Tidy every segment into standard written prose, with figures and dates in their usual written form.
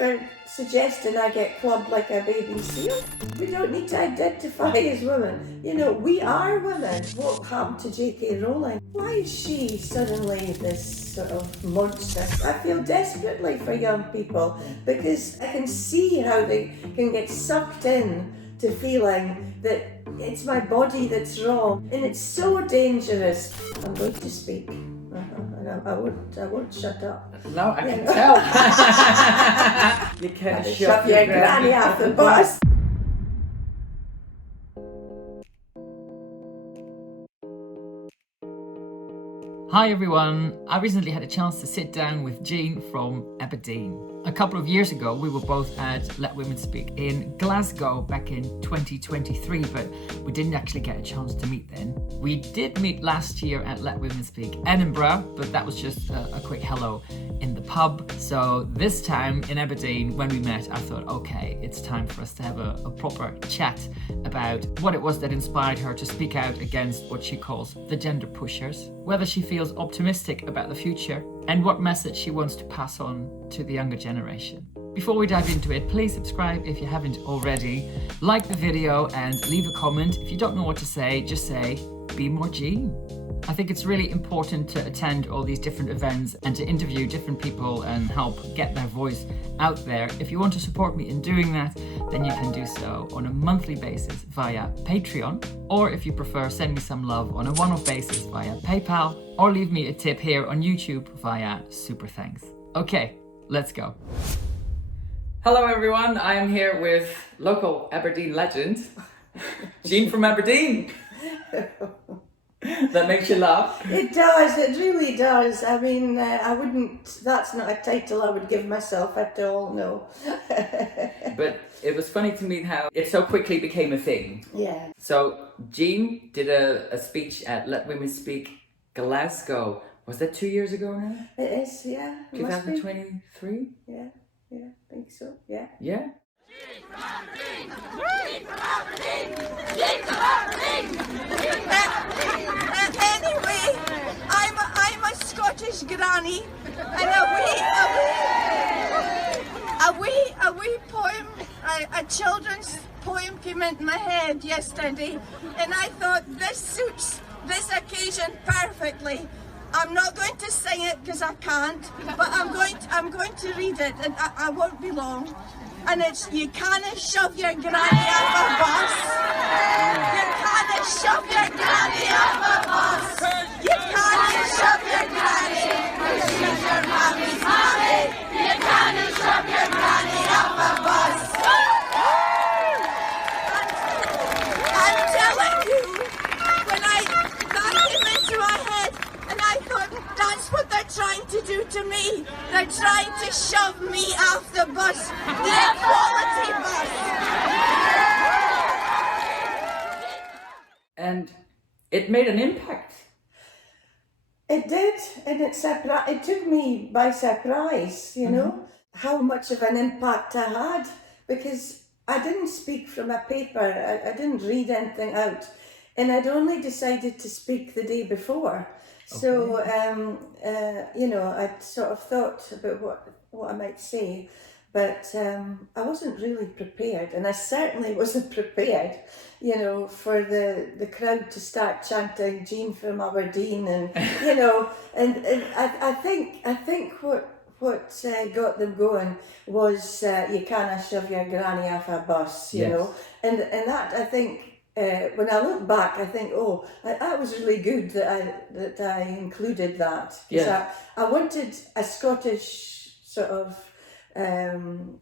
are suggesting I get clubbed like a baby seal. We don't need to identify as women. You know, we are women. What happened to J.K. Rowling? Why is she suddenly this sort of monster? I feel desperately for young people because I can see how they can get sucked in to feeling that it's my body that's wrong, and it's so dangerous. I'm going to speak. I won't shut up. No, I can tell. You can shove your granny off the bus. Hi everyone, I recently had a chance to sit down with Jean from Aberdeen. A couple of years ago we were both at Let Women Speak in Glasgow back in 2023, but we didn't actually get a chance to meet then. We did meet last year at Let Women Speak Edinburgh, but that was just a quick hello in the pub. So this time in Aberdeen when we met, I thought, okay, it's time for us to have a proper chat about what it was that inspired her to speak out against what she calls the gender pushers, whether she feels optimistic about the future, and what message she wants to pass on to the younger generation. Before we dive into it, please subscribe if you haven't already, like the video and leave a comment. If you don't know what to say, just say, be more Jean. I think it's really important to attend all these different events and to interview different people and help get their voice out there. If you want to support me in doing that, then you can do so on a monthly basis via Patreon, or if you prefer, send me some love on a one-off basis via PayPal, or leave me a tip here on YouTube via Super Thanks. Okay, let's go. Hello everyone, I am here with local Aberdeen legend, Jean from Aberdeen. That makes you laugh. It does, it really does. I mean, that's not a title I would give myself at all, no. But it was funny to me how it so quickly became a thing. Yeah. So Jean did a speech at Let Women Speak Glasgow. Was that 2 years ago now? It is, yeah. 2023? Yeah, I think so, yeah. Yeah? Anyway, I'm a Scottish granny, and a wee poem, a children's poem came into my head yesterday, and I thought this suits this occasion perfectly. I'm not going to sing it because I can't, but I'm going to read it, and I won't be long. And it's, you can't shove your granny off a bus. You can't shove your granny off a bus. You can't shove your granny, because she's your mommy's mommy. You can't shove your granny off a bus. I'm telling you, when that came into my head, and I thought, that's what they're trying to do to me. They're trying to shove me off the bus, the equality bus. And it made an impact. It did, and it took me by surprise, you know, how much of an impact I had, because I didn't speak from a paper, I didn't read anything out, and I'd only decided to speak the day before. Okay. So, you know, I'd sort of thought about what I might say, but I wasn't really prepared, and I certainly wasn't prepared, you know, for the crowd to start chanting Jean from Aberdeen, and you know, and I think what got them going was you can't shove your granny off a bus, you know, and that I think. When I look back, I think, oh, that was really good that I included that. Yeah. I wanted a Scottish sort of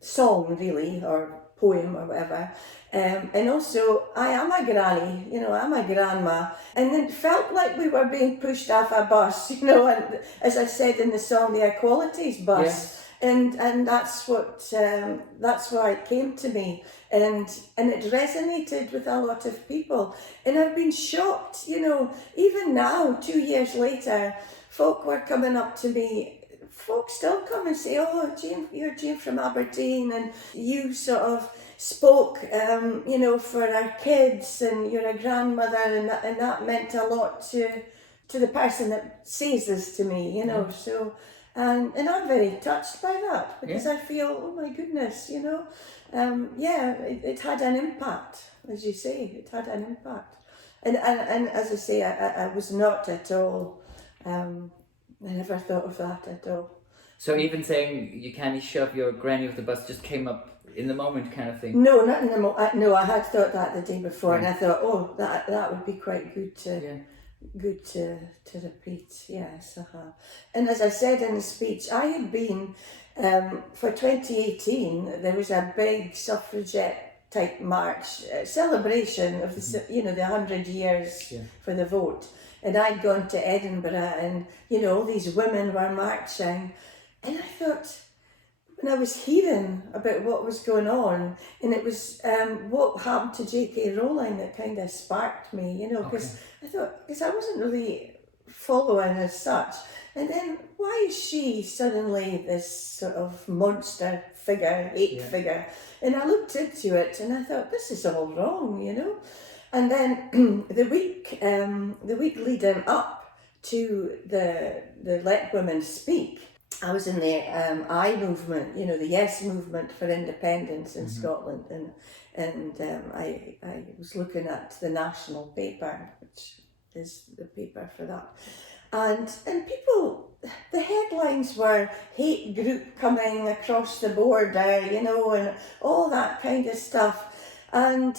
song, really, or poem or whatever. And also, I am a granny, you know, I'm a grandma. And it felt like we were being pushed off a bus, you know, and as I said in the song, the equalities bus. Yeah. And that's why it came to me, and it resonated with a lot of people, and I've been shocked, you know, even now 2 years later, folk were coming up to me, folk still come and say, oh Jean, you're Jean from Aberdeen, and you sort of spoke, you know, for our kids, and you're a grandmother, and that meant a lot to the person that says this to me, you know, so. And I'm very touched by that, because I feel, oh my goodness, you know, it had an impact, as you say, it had an impact. And as I say, I was not at all, I never thought of that at all. So even saying you can't shove your granny off the bus just came up in the moment, kind of thing? No, not in the moment. No, I had thought that the day before, and I thought, oh, that would be quite good to repeat. Yes, And as I said in the speech, I had been for 2018. There was a big suffragette type march celebration of the the 100 years for the vote, and I'd gone to Edinburgh, and all these women were marching, and I thought, when I was hearing about what was going on, and it was what happened to J.K. Rowling that kind of sparked me, because I thought, because I wasn't really following as such. And then, why is she suddenly this sort of monster figure, hate figure? And I looked into it, and I thought, this is all wrong, And then the week leading up to the Let Women Speak, I was in the I movement, the Yes movement for independence in Scotland, and I was looking at the national paper, which is the paper for that, and people, the headlines were hate group coming across the border, and all that kind of stuff, and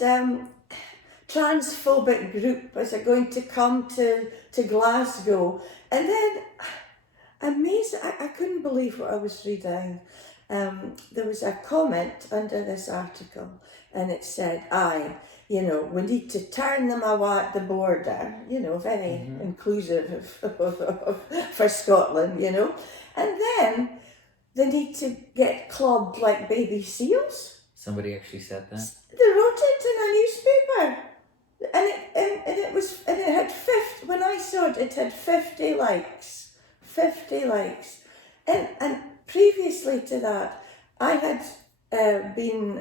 transphobic group is going to come to Glasgow, and then. Amazing! I couldn't believe what I was reading. There was a comment under this article, and it said, we need to turn them away at the border, very inclusive for Scotland, And then they need to get clubbed like baby seals. Somebody actually said that. They wrote it in a newspaper. And it had 50, when I saw it, it had 50 likes. 50 likes. And previously to that, I had been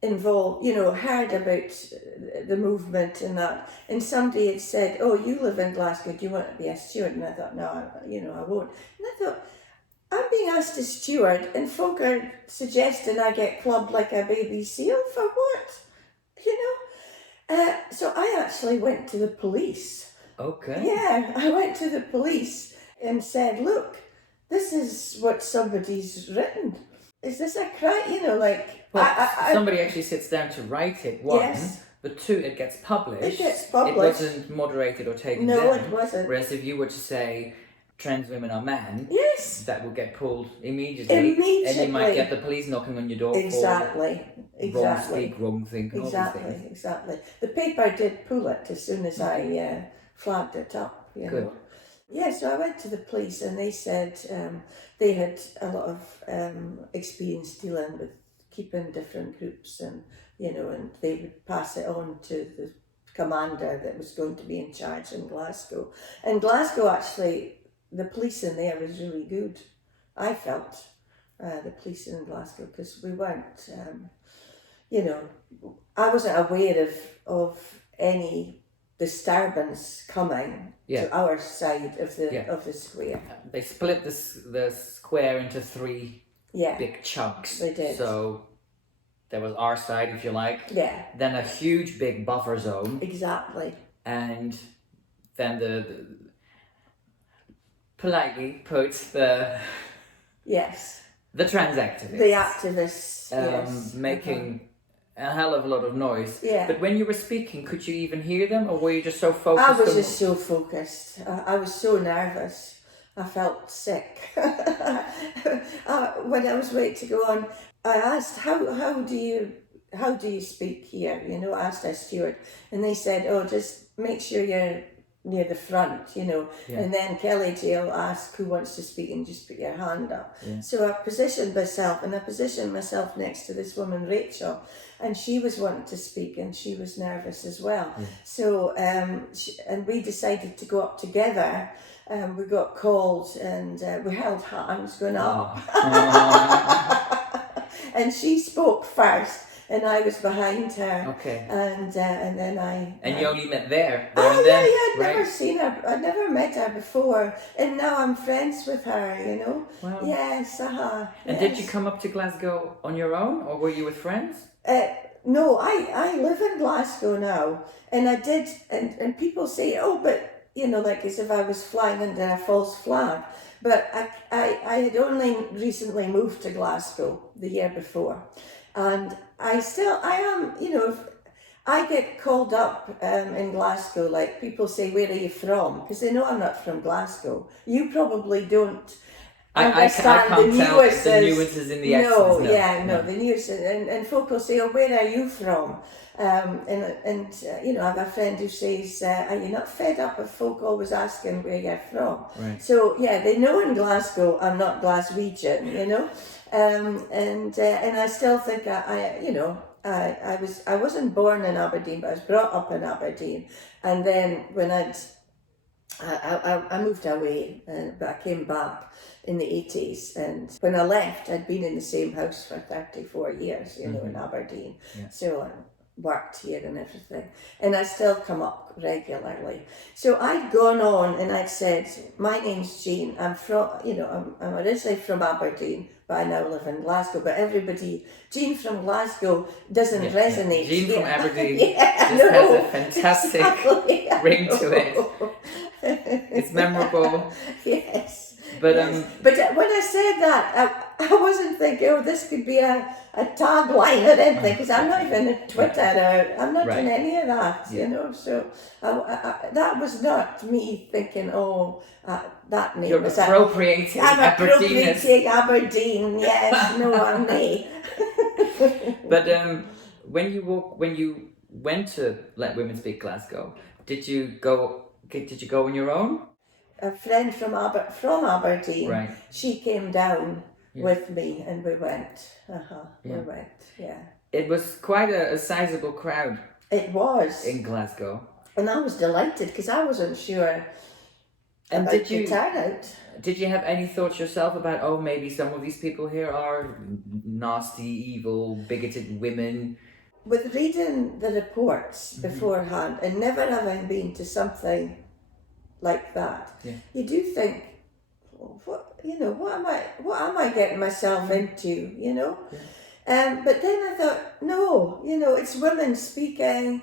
involved, heard about the movement and that. And somebody had said, oh, you live in Glasgow, do you want to be a steward? And I thought, no, I won't. And I thought, I'm being asked to steward, and folk are suggesting I get clubbed like a baby seal for what? So I actually went to the police. Okay. Yeah, I went to the police and said, look, this is what somebody's written. Is this a crime? Somebody actually sits down to write it, one. Yes. But two, it gets published. It gets published. It wasn't moderated or taken down. No, it wasn't. Whereas if you were to say, trans women are men, yes, that would get pulled immediately. And you might get the police knocking on your door exactly. wrong speak, wrong think, and all these things. Exactly. The paper did pull it as soon as I flagged it up. Good. Yeah, so I went to the police, and they said they had a lot of experience dealing with keeping different groups, and and they would pass it on to the commander that was going to be in charge in Glasgow. And Glasgow, actually, the police in there was really good. I felt the police in Glasgow, because we weren't, I wasn't aware of any disturbance coming to our side of the square. They split the square into three big chunks. They did. So there was our side, if you like. Yeah. Then a huge big buffer zone. Exactly. And then the politely put the trans activists. The activists. Making a hell of a lot of noise. Yeah. But when you were speaking, could you even hear them, or were you just so focused? I was just so focused. I was so nervous. I felt sick. When I was ready to go on, I asked, how do you speak here? I asked our steward, and they said, oh, just make sure you're near the front, and then Kelly Jail asked who wants to speak, and just put your hand up. So I positioned myself next to this woman, Rachel, and she was wanting to speak, and she was nervous as well. So and we decided to go up together. We got called, and we held hands going up. And she spoke first, and I was behind her. Okay. And then And you only met there Oh and yeah, then, yeah, I'd right? never seen her. I'd never met her before, and now I'm friends with her. You know. Wow. Yes, And did you come up to Glasgow on your own, or were you with friends? No, I live in Glasgow now, and I did, and people say, oh, but you know, like as if I was flying under a false flag. But I had only recently moved to Glasgow the year before, and I am, you know, if I get called up in Glasgow, like people say, where are you from? Because they know I'm not from Glasgow. You probably don't I understand can't the tell nuances. the nuances in the accents. No, No, yeah, no, no. the nuances. And folk will say, oh, where are you from? You know, I have a friend who says, are you not fed up of folk always asking where you're from? Right. So, yeah, they know in Glasgow I'm not Glaswegian, you know. And I still think I wasn't born in Aberdeen, but I was brought up in Aberdeen. And then when I moved away, but I came back in the 80s, and when I left, I'd been in the same house for 34 years, you know, in Aberdeen. Yeah. So I worked here and everything, and I still come up regularly. So I'd gone on and I'd said, my name's Jean, I'm originally from Aberdeen, but I now live in Glasgow. But everybody, Jean from Glasgow doesn't resonate. Jean from Aberdeen yeah, just has a fantastic exactly, ring to it. It's memorable. Yes. But yes. But when I said that, I wasn't thinking, oh, this could be a tagline or anything, because I'm not even on Twitter or I'm not doing any of that, you know. So that was not me thinking, oh, that name. You're appropriating I'm Aberdeen. appropriating Aberdeen. Yes, no, I'm me. But when you went to Let Women Speak Glasgow, did you go on your own? A friend from Aberdeen, right. She came down with me and we went. We went, It was quite a sizable crowd. It was. In Glasgow. And I was delighted because I wasn't sure and about the turnout. Did you have any thoughts yourself about, oh, maybe some of these people here are nasty, evil, bigoted women? With reading the reports beforehand and never having been to something like that, you do think, what am I getting myself into, you know? But then I thought, no, you know, it's women speaking.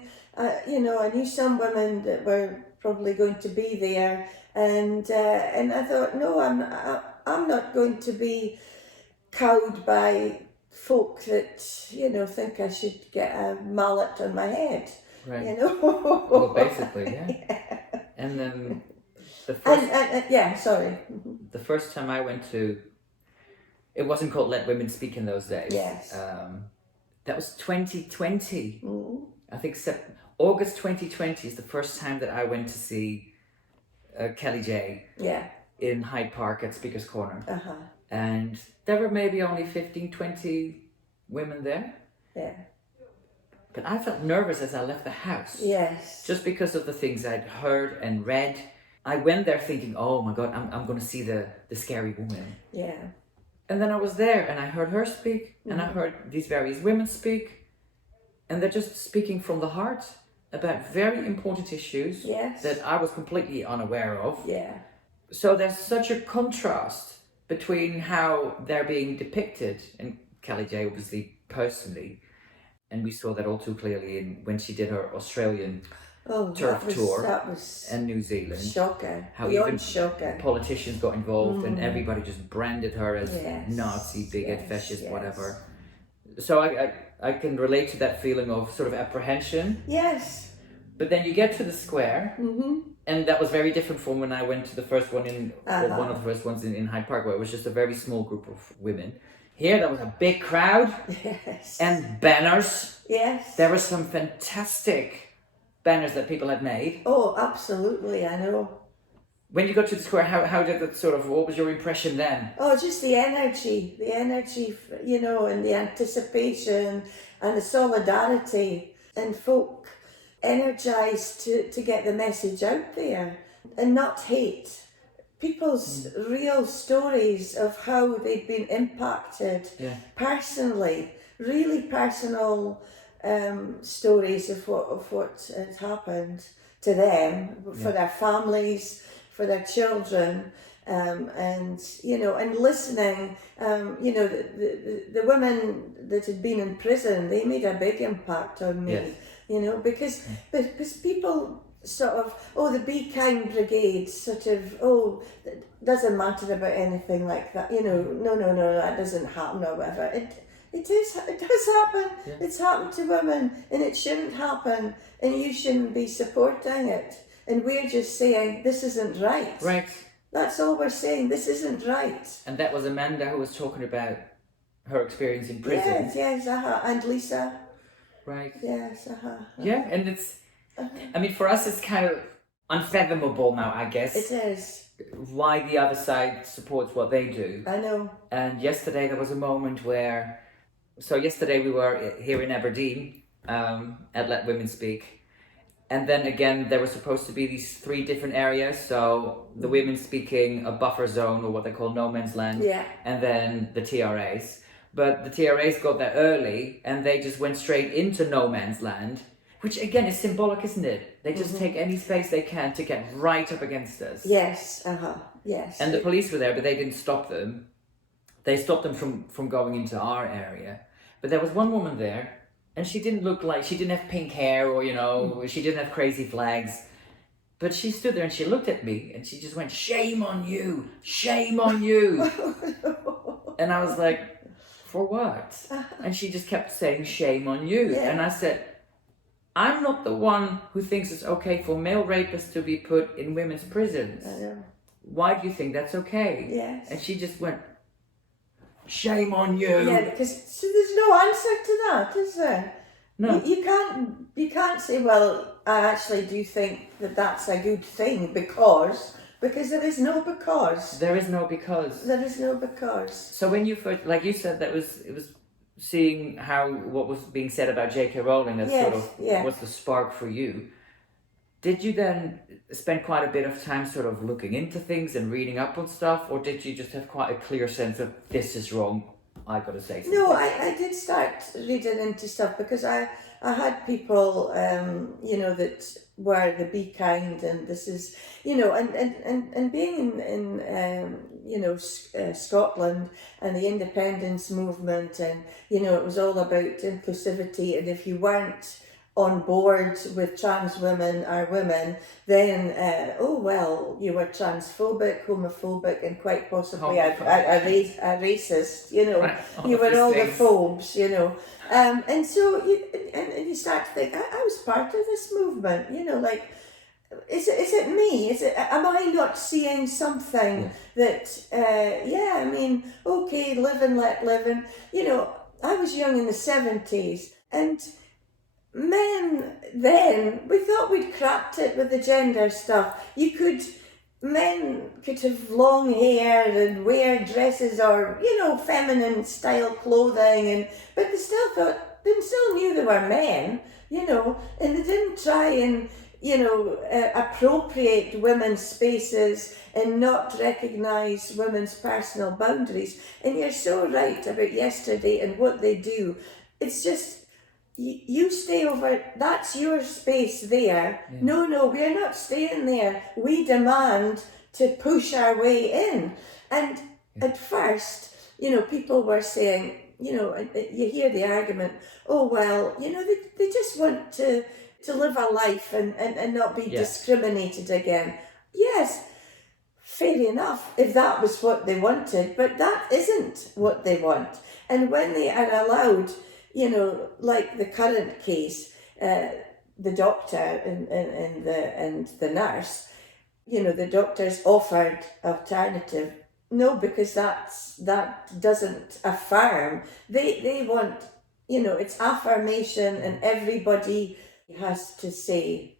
You know, I knew some women that were probably going to be there, and I thought, no, I'm not going to be cowed by folk that, you know, think I should get a mallet on my head. Right. You know. Well, basically, And then the first the first time I went to, it wasn't called Let Women Speak in those days. Yes. That was 2020. Mm. I think August 2020 is the first time that I went to see Kelly J. In Hyde Park at Speaker's Corner. And there were maybe only 15, 20 women there. Yeah. But I felt nervous as I left the house. Yes. Just because of the things I'd heard and read. I went there thinking, oh my God, I'm going to see the scary woman. Yeah. And then I was there and I heard her speak and I heard these various women speak. And they're just speaking from the heart about very important issues that I was completely unaware of. Yeah. So there's such a contrast between how they're being depicted, and Kelly J obviously personally, and we saw that all too clearly when she did her Australian turf tour and New Zealand. Shocking. How Beyond even shocking. Politicians got involved and everybody just branded her as Nazi, bigot, fascist, whatever. So I can relate to that feeling of sort of apprehension. Yes. But then you get to the square, and that was very different from when I went to the first one or one of the first ones in Hyde Park, where it was just a very small group of women. Here, there was a big crowd and banners. Yes. There were some fantastic banners that people had made. Oh, absolutely, I know. When you got to the square, how did that what was your impression then? Oh, just the energy, you know, and the anticipation and the solidarity, and folk energised to get the message out there and not hate. people's real stories of how they've been impacted personally, really personal stories of what has happened to them, for their families, for their children, and and listening. The women that had been in prison, they made a big impact on me. Because people sort of, the Be Kind Brigade, sort of, it doesn't matter about anything like that. No, that doesn't happen or whatever. It does happen. Yeah. It's happened to women, and it shouldn't happen, and you shouldn't be supporting it. And we're just saying, this isn't right. Right. That's all we're saying, this isn't right. And that was Amanda who was talking about her experience in prison. Yes, and Lisa. Right. Yes, Yeah, and it's, I mean, for us it's kind of unfathomable now, I guess. It is. Why the other side supports what they do. I know. And yesterday there was a moment where, yesterday we were here in Aberdeen at Let Women Speak. And then again, there were supposed to be these 3 different areas. So the women speaking a buffer zone, or what they call no man's land. Yeah. And then the TRAs. But the TRAs got there early and they just went straight into no man's land, which again is symbolic, isn't it? They just take any space they can to get right up against us. Yes, yes. And the police were there, but they didn't stop them. They stopped them from going into our area. But there was one woman there, and she didn't look like, she didn't have pink hair, or she didn't have crazy flags. But she stood there and she looked at me and she just went, "Shame on you, shame on you." And I was like, "For what?" And she just kept saying, "Shame on you." Yeah. And I said, "I'm not the one who thinks it's okay for male rapists to be put in women's prisons. I know. Why do you think that's okay?" Yes. And she just went, "Shame on you." Yeah, because there's no answer to that, is there? No. You can't say, well, I actually do think that that's a good thing because there is no because. There is no because. There is no because. So when you first, like you said, it was seeing what was being said about J.K. Rowling that Yes, sort of yeah. was the spark for you. Did you then spend quite a bit of time sort of looking into things and reading up on stuff, or did you just have quite a clear sense of, this is wrong, I gotta say something? No, I did start reading into stuff because I had people, that were the Be Kind, and this is, and being in Scotland and the independence movement, and, it was all about inclusivity, and if you weren't on board with trans women or women, then you were transphobic, homophobic, and quite possibly a racist. Right. You were all the things. phobes. And so you start to think, I was part of this movement. Is it me? Am I not seeing something that? Okay, live and let live. And I was young in the 70s, and men then, we thought we'd cracked it with the gender stuff. Men could have long hair and wear dresses or, feminine style clothing, but they still knew they were men, and they didn't try and, appropriate women's spaces and not recognise women's personal boundaries. And you're so right about yesterday and what they do. It's just, you stay over, that's your space there. Yeah. No, we're not staying there. We demand to push our way in. And at first, people were saying, you hear the argument, they just want to live a life and not be discriminated again. Yes, fair enough, if that was what they wanted, but that isn't what they want. And when they are allowed, like the current case, the doctor and the nurse, the doctors offered alternative. No, because that doesn't affirm. They want, it's affirmation, and everybody has to say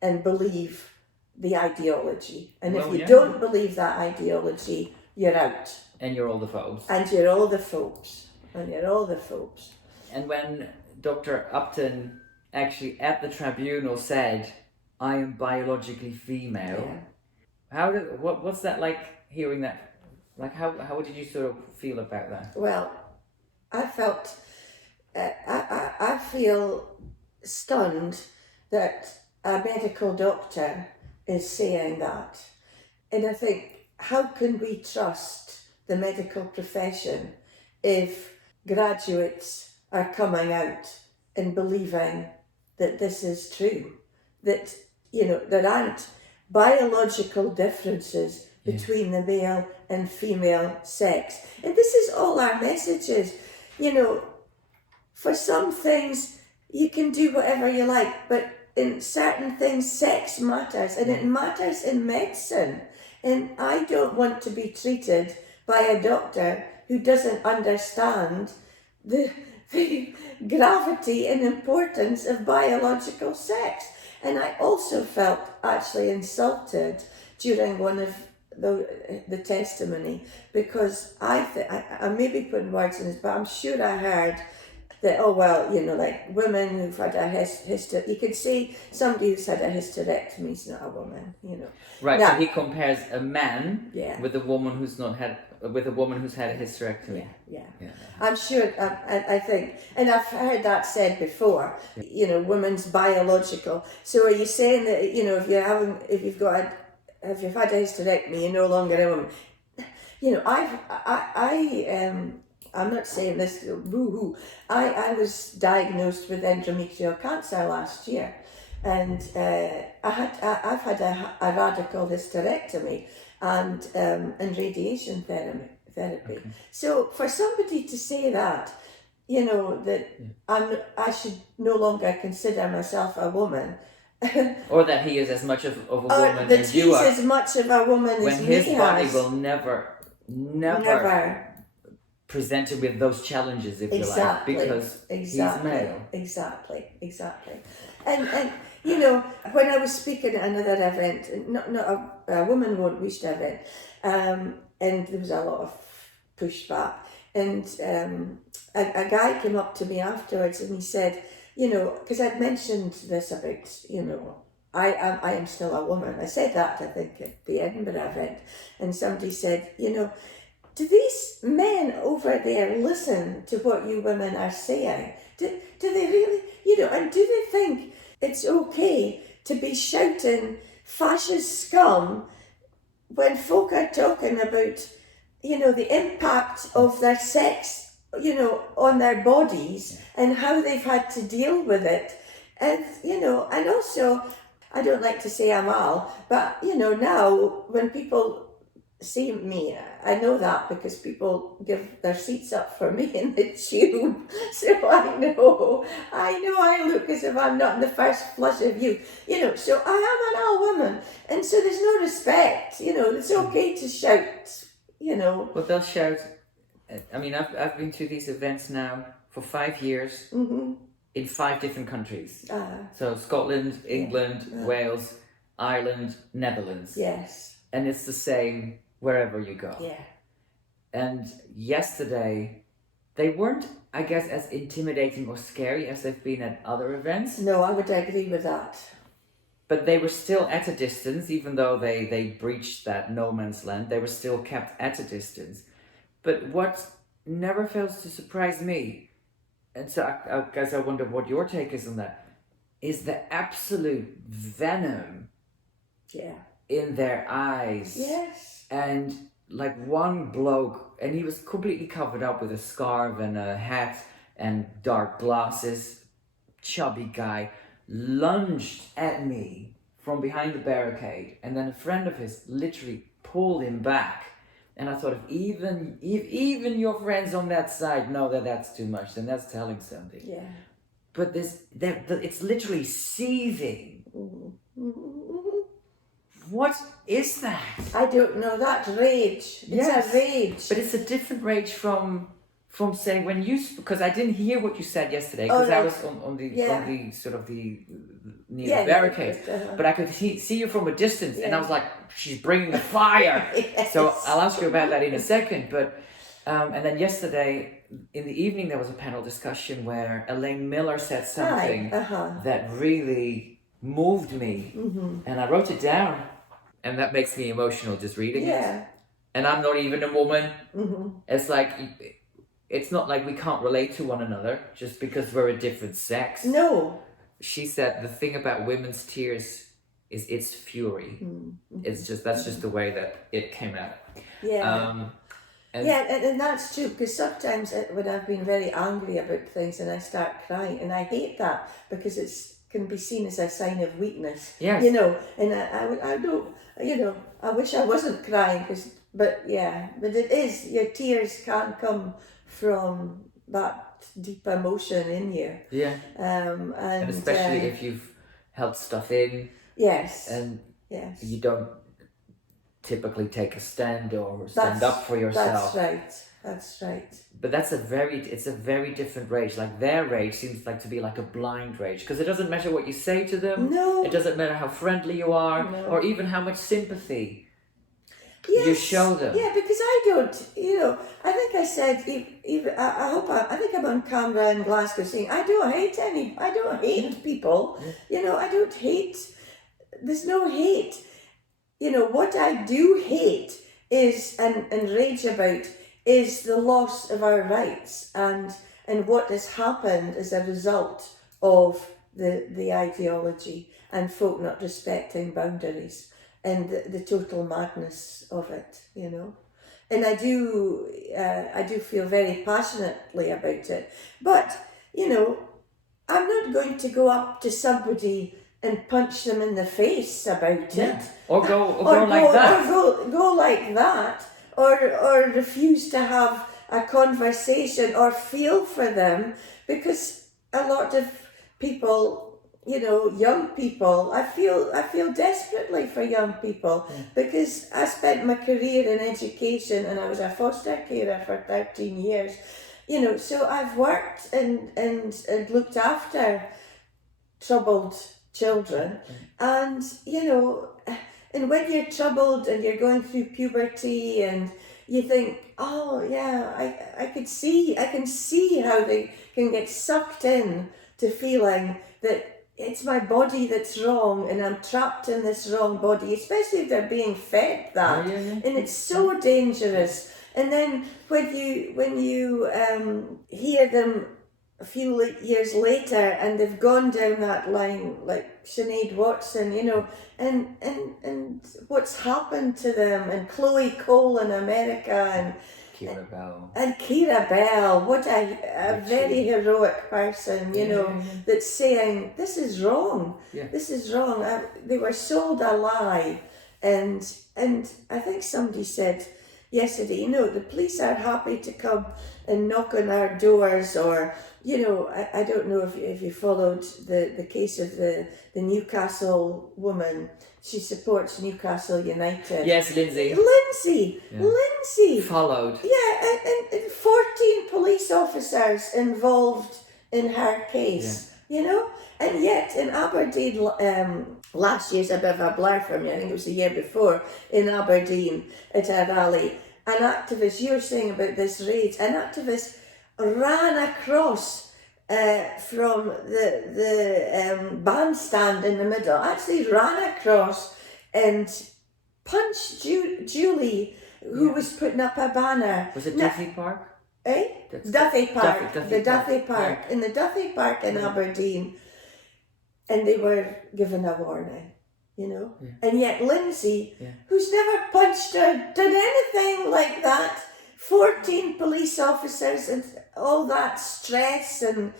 and believe the ideology. And if you don't believe that ideology, you're out. And you're all the phobes. And you're all the phobes. And you're all the phobes. And when Dr. Upton actually at the tribunal said, "I am biologically female," What's that like hearing that? Like how did you sort of feel about that? Well, I felt, I feel stunned that a medical doctor is saying that. And I think, how can we trust the medical profession if graduates are coming out and believing that this is true? That, there aren't biological differences between the male and female sex. And this is all our messages. For some things, you can do whatever you like, but in certain things, sex matters, and it matters in medicine. And I don't want to be treated by a doctor who doesn't understand the gravity and importance of biological sex. And I also felt actually insulted during one of the testimony, because I may be putting words in this, but I'm sure I heard that, oh well, like women who've had a hysterectomy, you could say somebody who's had a hysterectomy is not a woman, Right, Now, so he compares a man Yeah. with a woman who's had a hysterectomy. Yeah. I'm sure, I think, and I've heard that said before, women's biological. So are you saying that, if you've had a hysterectomy, you're no longer a woman? I'm not saying this, woo-hoo. I was diagnosed with endometrial cancer last year, and I've had a radical hysterectomy and radiation therapy. Okay. So for somebody to say that, that I should no longer consider myself a woman, Or that he is as much of a woman that as he's you are, as much of a woman when as his me body has. will never presented with those challenges, if Exactly. you like, because he's male. Exactly. And when I was speaking at another event, not a woman won't reach the event, and there was a lot of pushback, and a guy came up to me afterwards and he said, because I'd mentioned this about, I am still a woman. I said that, I think, at the Edinburgh event, and somebody said, do these men over there listen to what you women are saying? Do they really, and do they think it's okay to be shouting fascist scum when folk are talking about, the impact of their sex, on their bodies and how they've had to deal with it? And, and also, I don't like to say I'm Al, but, now when people see me, I know that because people give their seats up for me in the tube, so I know I look as if I'm not in the first flush of youth, so I am an old woman, and so there's no respect, it's okay to shout, But they'll shout. I mean, I've been to these events now for 5 years in 5 different countries. So Scotland, England, Wales, Ireland, Netherlands. Yes. And it's the same wherever you go. Yeah. And yesterday, they weren't, I guess, as intimidating or scary as they've been at other events. No, I would agree with that. But they were still at a distance, even though they breached that no man's land. They were still kept at a distance. But what never fails to surprise me, and so I guess I wonder what your take is on that, is the absolute venom in their eyes. Yes. And like one bloke, and he was completely covered up with a scarf and a hat and dark glasses, chubby guy, lunged at me from behind the barricade, and then a friend of his literally pulled him back. And I thought, if even your friends on that side know that that's too much, then that's telling something. Yeah. But it's literally seething. What is that? I don't know. That's rage. It's a rage. But it's a different rage from say when you, because I didn't hear what you said yesterday, because I was on the sort of the near the barricade, but I could see you from a distance, and I was like, she's bringing the fire. Yes. So I'll ask you about that in a second. But and then yesterday in the evening there was a panel discussion where Elaine Miller said something that really moved me, and I wrote it down. and that makes me emotional just reading it. Yeah. And I'm not even a woman. Mm-hmm. It's like, it's not like we can't relate to one another just because we're a different sex. No. She said the thing about women's tears is its fury. Mm-hmm. It's just, that's just the way that it came out. Yeah. And and that's true, because sometimes when I've been very angry about things and I start crying, and I hate that because it's can be seen as a sign of weakness. Yes. You know, and I don't, you know, I wish I wasn't crying, but it is, your tears can't come from that deep emotion in you. Yeah. And especially if you've held stuff in. Yes. And yes. you don't typically take a stand or stand up for yourself. That's right. But it's a very different rage. Like their rage seems like to be like a blind rage, because it doesn't matter what you say to them. No. It doesn't matter how friendly you are, No. or even how much sympathy you show them. Yeah, because I don't, you know, I think I said, I think I'm on camera in Glasgow saying, I don't hate people. Yeah. You know, I don't hate, there's no hate. You know, what I do hate is, and rage about, is the loss of our rights and what has happened as a result of the ideology and folk not respecting boundaries and the total madness of it, you know. And I do feel very passionately about it. But, you know, I'm not going to go up to somebody and punch them in the face about it. Or go like that. Or go like that. Or refuse to have a conversation or feel for them, because a lot of people, you know, young people, I feel desperately for young people, because I spent my career in education and I was a foster carer for 13 years, you know, so I've worked and looked after troubled children, and you know, and when you're troubled and you're going through puberty and you think, oh yeah, I can see how they can get sucked in to feeling that it's my body that's wrong and I'm trapped in this wrong body, especially if they're being fed that. And it's so dangerous. And then when you hear them a few years later and they've gone down that line, like Sinead Watson, you know, and what's happened to them, and Chloe Cole in America, and Kira Bell, what a very heroic person, you know, that's saying this is wrong. This is wrong. They were sold a lie, and I think somebody said yesterday, you know, the police are happy to come and knock on our doors, or you know, I don't know if you followed the case of the Newcastle woman. She supports Newcastle United. Yes, Lindsay. Lindsay. Followed. Yeah, and 14 police officers involved in her case, you know? And yet in Aberdeen, last year's a bit of a blur for me, I think it was the year before, in Aberdeen at a rally, an activist, you were saying about this rage, an activist ran across from the bandstand in the middle, actually ran across and punched Julie, who was putting up a banner. Was it Duffy Park? Eh? Duffy Park. Duffy Park. In the Duffy Park in Aberdeen. And they were given a warning, you know? And yet Lindsay, who's never punched or done anything like that, 14 police officers and all that stress and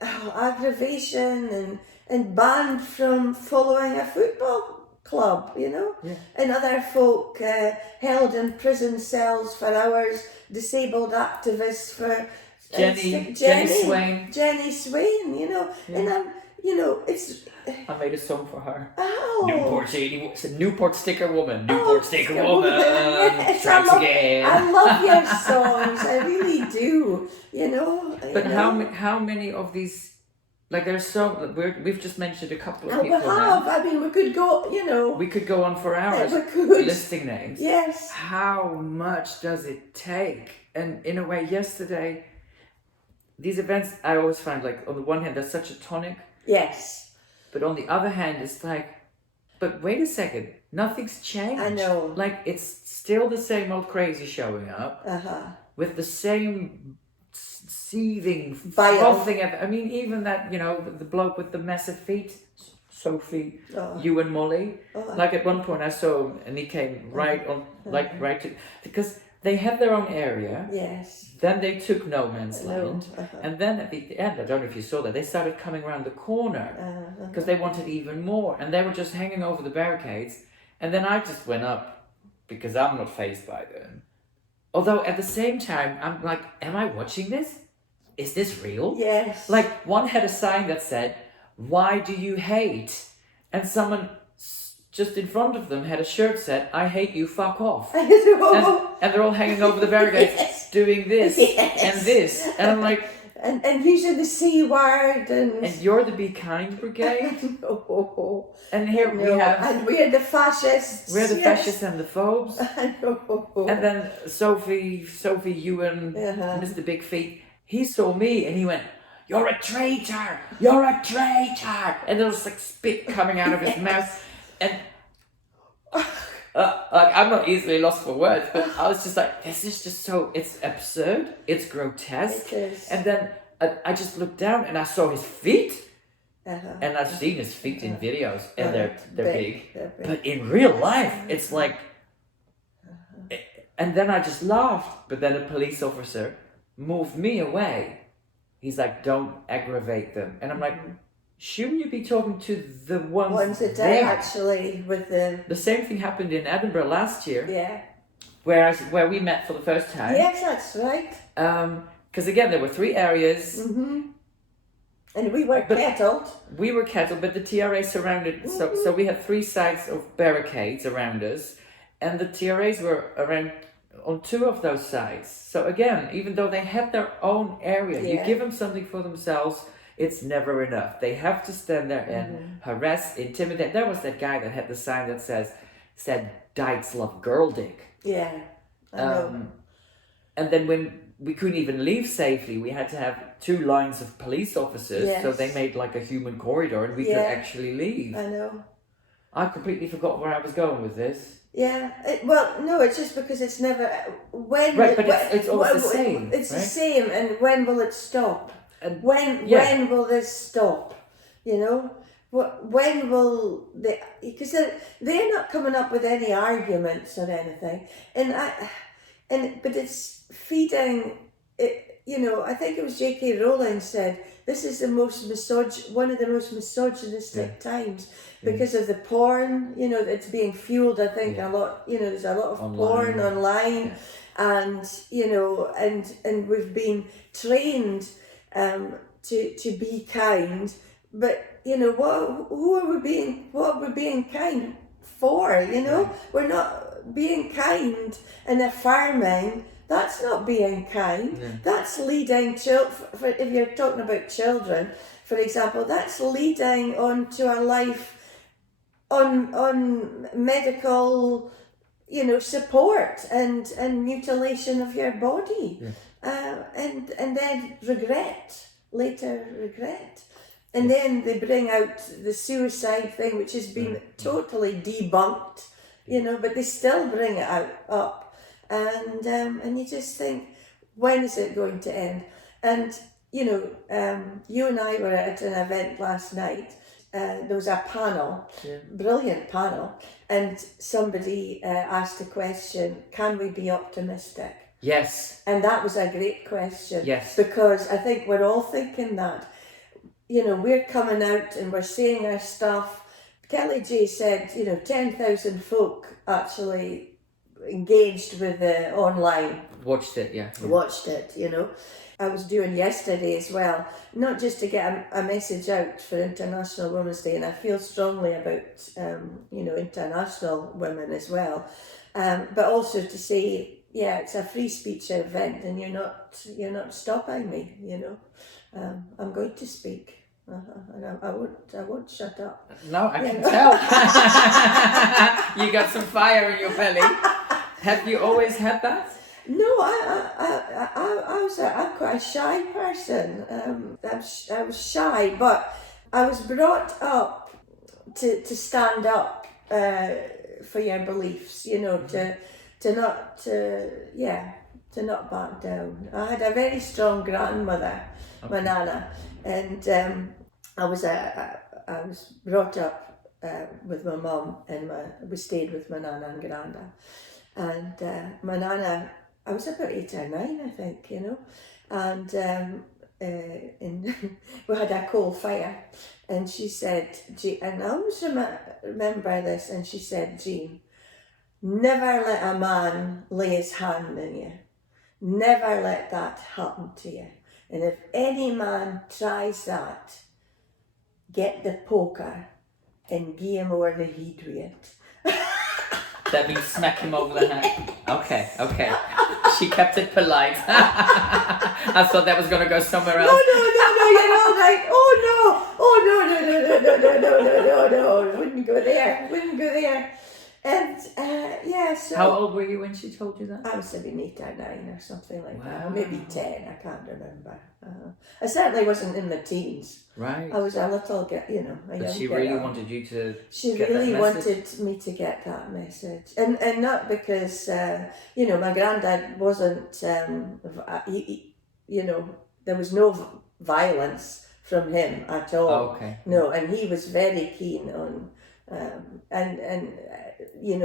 aggravation and banned from following a football club, you know? And other folk held in prison cells for hours, disabled activists for Jenny Swain, you know? And you know, it's... I made a song for her. Oh. Newport sticker woman. Newport sticker woman. Yes, I love your songs. I really do. You know. But how many of these? Like there's so we've just mentioned a couple of people. We have. I mean, we could go. You know. We could go on for hours. We could. Listing names. Yes. How much does it take? And in a way, yesterday, these events I always find, like, on the one hand, there's such a tonic. Yes. But on the other hand, it's like, but wait a second, nothing's changed. I know. Like, it's still the same old crazy showing up with the same seething, frothing. I mean, even that, the bloke with the massive feet, Sophie, you and Molly. Like, at one point I saw him and he came right on, right to, because they had their own area. Yes. Then they took no man's land. And then at the end, I don't know if you saw that, they started coming around the corner because they wanted even more. And they were just hanging over the barricades. And then I just went up because I'm not fazed by them. Although at the same time, I'm like, am I watching this? Is this real? Yes. Like, one had a sign that said, "Why do you hate?" And someone just in front of them had a shirt said, "I hate you, fuck off." I know. And they're all hanging over the barricades doing this and this. And I'm like... And using the C word and you're the Be Kind Brigade? No. And here we have... And we're the fascists. We're the fascists and the phobes. I know. And then Sophie, Ewan, Mr. Big Feet, he saw me and he went, "You're a traitor! You're a traitor!" And there was like spit coming out of his mouth. And like, I'm not easily lost for words, but I was just like, this is just so, it's absurd, it's grotesque. It is. And then I just looked down and I saw his feet. And I've seen his feet in videos and they're big. But in real life, it's like, and then I just laughed. But then a police officer moved me away. He's like, "Don't aggravate them." And I'm like, shouldn't you be talking to the ones that there? Actually, with the same thing happened in Edinburgh last year. Yeah. Where we met for the first time. Yes, that's right. Because again, there were 3 areas. And we were kettled. We were kettled, but the TRA surrounded. So we had 3 sides of barricades around us, and the TRAs were around on 2 of those sides. So again, even though they had their own area, you give them something for themselves, it's never enough. They have to stand there and harass, intimidate. There was that guy that had the sign that said "Dykes love girl dick." Yeah, I know. And then when we couldn't even leave safely, we had to have 2 lines of police officers, so they made like a human corridor and we could actually leave. I know. I completely forgot where I was going with this. Yeah, well, no, it's just because it's never... When? Right, but it's always the same, It's right? the same, and when will it stop? And When will this stop? You know? When will they... Because they're not coming up with any arguments or anything. But it's feeding... I think it was J.K. Rowling said, this is one of the most misogynistic times because of the porn, that's being fueled, I think, a lot, there's a lot of porn online and we've been trained to be kind, but, what are we being kind for, We're not being kind and affirming. That's not being kind. Yeah. That's leading if you're talking about children, for example, that's leading on to a life on medical, support and mutilation of your body, and then later regret. And then they bring out the suicide thing, which has been totally debunked, but they still bring it up. And you just think, when is it going to end? And you and I were at an event last night. There was a panel, brilliant panel, and somebody asked a question: can we be optimistic? Yes. And that was a great question. Yes. Because I think we're all thinking that. We're coming out and we're saying our stuff. Kelly J said, 10,000 folk actually engaged with the online. Watched it. Watched it, I was doing yesterday as well, not just to get a message out for International Women's Day, and I feel strongly about, international women as well, but also to say, it's a free speech event and you're not stopping me, I'm going to speak. And I won't shut up. No, I can tell. You got some fire in your belly. Have you always had that? No, I'm quite a shy person. I was shy, but I was brought up to stand up for your beliefs, you know, to not back down. I had a very strong grandmother, my nana, and I was brought up with my mum, and we stayed with my nana and granda, and my nana, I was about 8 or 9, I think, you know, and we had a coal fire, and she said, and I always remember this, and she said, Jean, never let a man lay his hand on you. Never let that happen to you. And if any man tries that, get the poker and give him over the head with it. That means smack him over the head. Okay. She kept it polite. I thought that was going to go somewhere else. No, you're all right. Oh no. Wouldn't go there. And so... How old were you when she told you that? I was maybe 8 or 9 or something like that. Or Wow. maybe 10, I can't remember. I certainly wasn't in the teens. Right. I was a little, a But young she girl. really wanted you to She get really that message. wanted me to get that message, and not because my granddad wasn't. There was no violence from him at all. Oh, okay. No, and he was very keen on,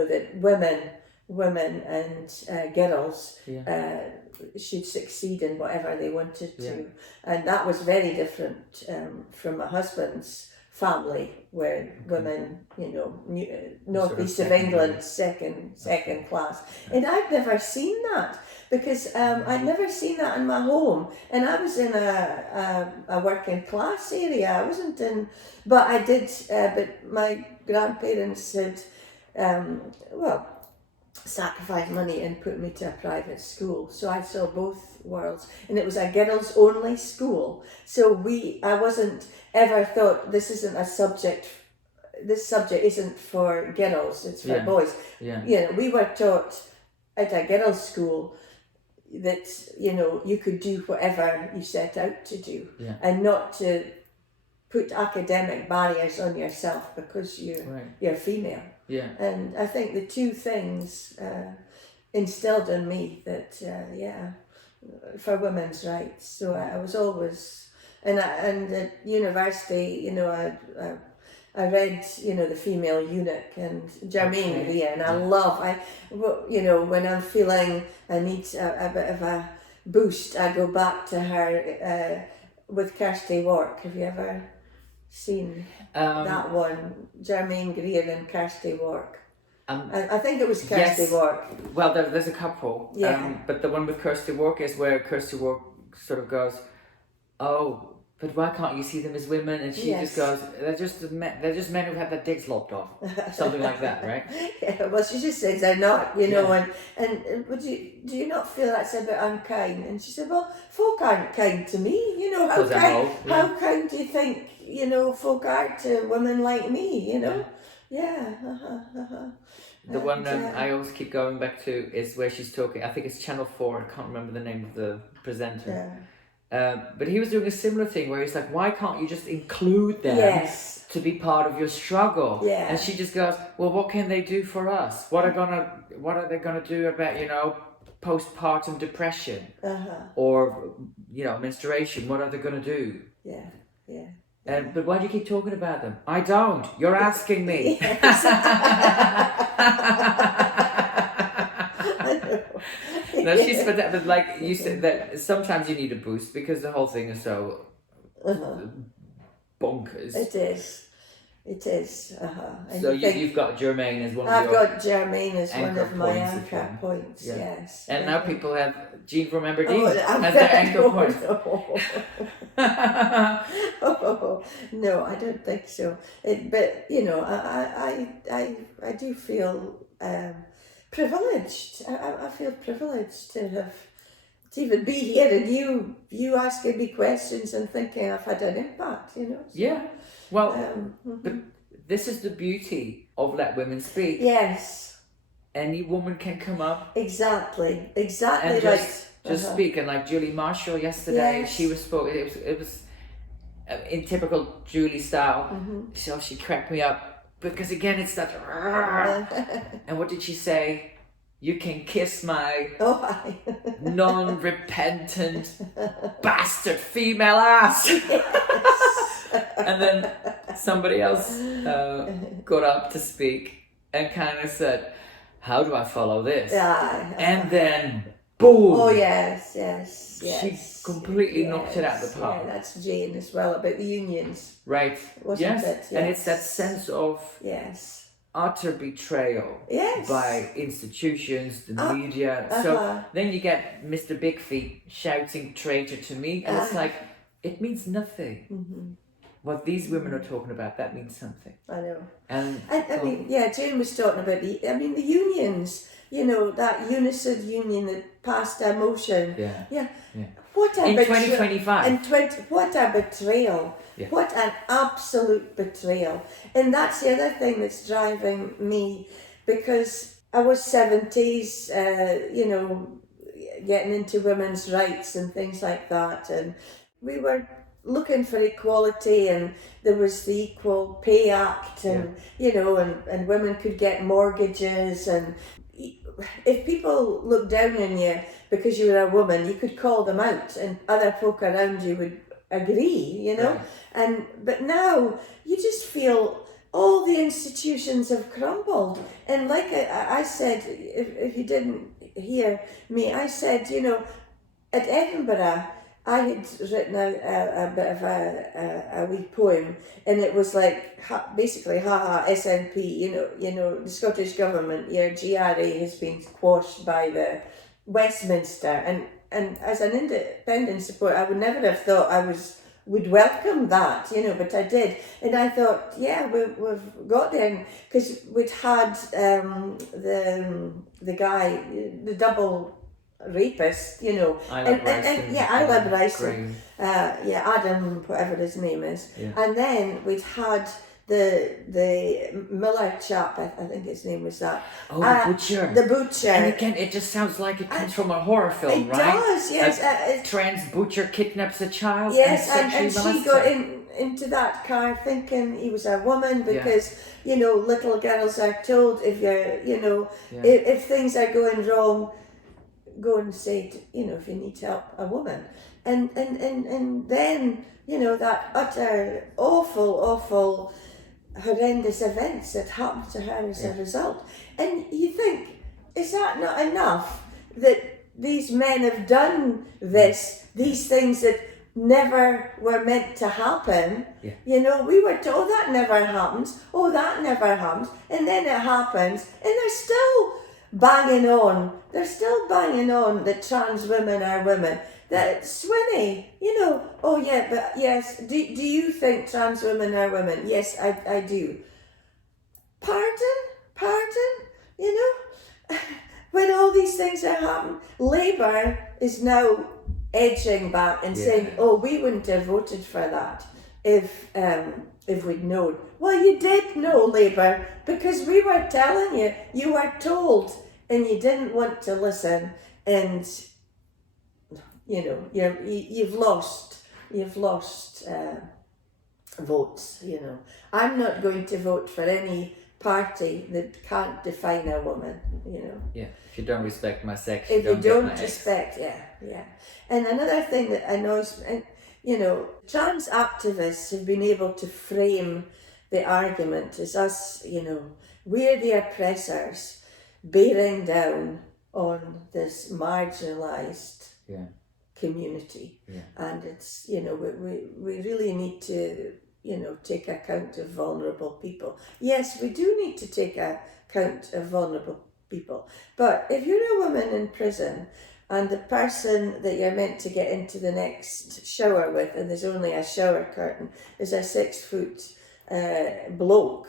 that women and girls should succeed in whatever they wanted to, and that was very different from my husband's family, where women, northeast of England, second class, and I'd never seen that because I'd never seen that in my home, and I was in a working class area. I wasn't in, but I did. But my grandparents had, sacrificed money and put me to a private school, so I saw both worlds, and it was a girls only school. So I wasn't ever thought this isn't a subject. This subject isn't for girls; it's for boys. Yeah. We were taught at a girls' school that you could do whatever you set out to do, and not to put academic barriers on yourself because you're female. Yeah. And I think the two things instilled in me that for women's rights. So I was always, and at university, I read, The Female Eunuch and Germaine Greer, and I when I'm feeling I need a bit of a boost, I go back to her with Kirsty Wark. Have you ever seen that one? Germaine Greer and Kirsty Wark. I think it was Kirsty Wark. Well, there's a couple. But the one with Kirsty Wark is where Kirsty Wark sort of goes, oh, but why can't you see them as women? And she just goes, they're just men who have their dicks lopped off. Something like that, right? Yeah, well, she just says they're not, and would do you not feel that's a bit unkind? And she said, well, folk aren't kind to me, how kind do you think, folk are to women like me, The one I always keep going back to is where she's talking, I think it's Channel 4, I can't remember the name of the presenter. But he was doing a similar thing where he's like, why can't you just include them to be part of your struggle? Yeah. And she just goes, well, what can they do for us? What are they gonna do about, postpartum depression? Or, menstruation? What are they gonna do? Yeah. But why do you keep talking about them? I don't. You're asking me. No, but like you said, that sometimes you need a boost because the whole thing is so bonkers. It is. So you've got Germaine as one of I've your got Germaine as one of my points, anchor points, yes. And now people have Jean from Aberdeen as their anchor point. No, I don't think so. But I do feel privileged. I feel privileged to even be here and you asking me questions and thinking I've had an impact, So, yeah. Well, but this is the beauty of Let Women Speak. Yes. Any woman can come up. Exactly. And just speak. And like Julie Marshall yesterday, she was spoken. It was in typical Julie style. So she cracked me up. because again, it's that. And what did she say? You can kiss my non-repentant bastard female ass. And then somebody else got up to speak and kind of said, how do I follow this? And then boom. Oh yes. She completely knocked it out of the park. Yeah, that's Jane as well, about the unions. Right. Wasn't it? Yes. And it's that sense of utter betrayal by institutions, the media. So then you get Mr. Big Feet shouting traitor to me, and it's like, it means nothing. Mm-hmm. What these women are talking about, that means something. I know. And I mean, Jane was talking about the unions, that Unison union that passed a motion. Yeah. What a in 2025. What a betrayal. Yeah. What an absolute betrayal. And that's the other thing that's driving me, because I was 70s, getting into women's rights and things like that. And we were looking for equality, and there was the Equal Pay Act, and and women could get mortgages, and if people looked down on you because you were a woman, you could call them out and other folk around you would agree, Right. But now you just feel all the institutions have crumbled. And like I said, if you didn't hear me, I said, at Edinburgh, I had written a bit of a wee poem, and it was like basically, SNP, the Scottish Government, your GRA has been quashed by the Westminster, and as an independent supporter, I would never have thought I would welcome that, but I did, and I thought, we've got there, because we'd had the guy, the double rapist, I love Bryson. Adam, whatever his name is. Yeah. And then we'd had the Miller chap, I think his name was that. Oh, the butcher. The butcher. And again, it just sounds like it comes from a horror film, right? It does, yes. A trans butcher kidnaps a child. Yes, and she got into that car thinking he was a woman, because, little girls are told if you're, if things are going wrong, go and say, if you need help, a woman. And then, that utter awful, horrendous events that happened to her as a result. And you think, is that not enough that these men have done these things that never were meant to happen? Yeah. We were told that never happens. Oh, that never happens. And then it happens, and they're still banging on. They're still banging on that trans women are women. That Swinny, oh yeah, but yes, do you think trans women are women? Yes, I do. Pardon? When all these things are happening, Labour is now edging back and saying, oh, we wouldn't have voted for that if we'd known. Well, you did know, Labour, because we were telling you, you were told, and you didn't want to listen, and you've lost votes. I'm not going to vote for any party that can't define a woman. Yeah, if you don't respect my sex, if you don't get my respect, yeah. And another thing that annoys me, trans activists have been able to frame the argument as us, we're the oppressors, bearing down on this marginalised community. Yeah. And it's, we really need to, take account of vulnerable people. Yes, we do need to take account of vulnerable people. But if you're a woman in prison and the person that you're meant to get into the next shower with, and there's only a shower curtain, is a 6-foot bloke,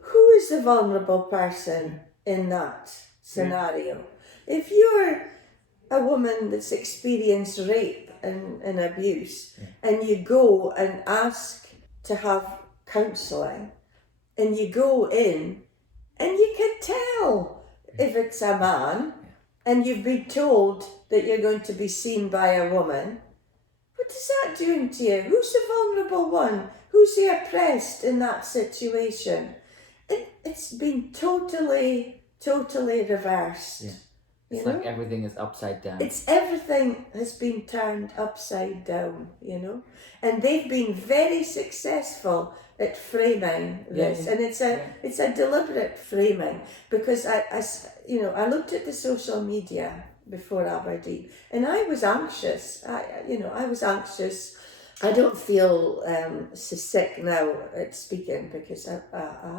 who is the vulnerable person in that scenario? If you're a woman that's experienced rape and abuse, and you go and ask to have counselling, and you go in, and you can tell if it's a man, and you've been told that you're going to be seen by a woman, what is that doing to you? Who's the vulnerable one? Who's the oppressed in that situation? It's been totally reversed. Yeah. You It's know? like everything is upside down. It's everything has been turned upside down, you know, and they've been very successful at framing this, and it's a deliberate framing, because I looked at the social media before Aberdeen, and I was anxious. I was anxious. I don't feel so sick now at speaking, because I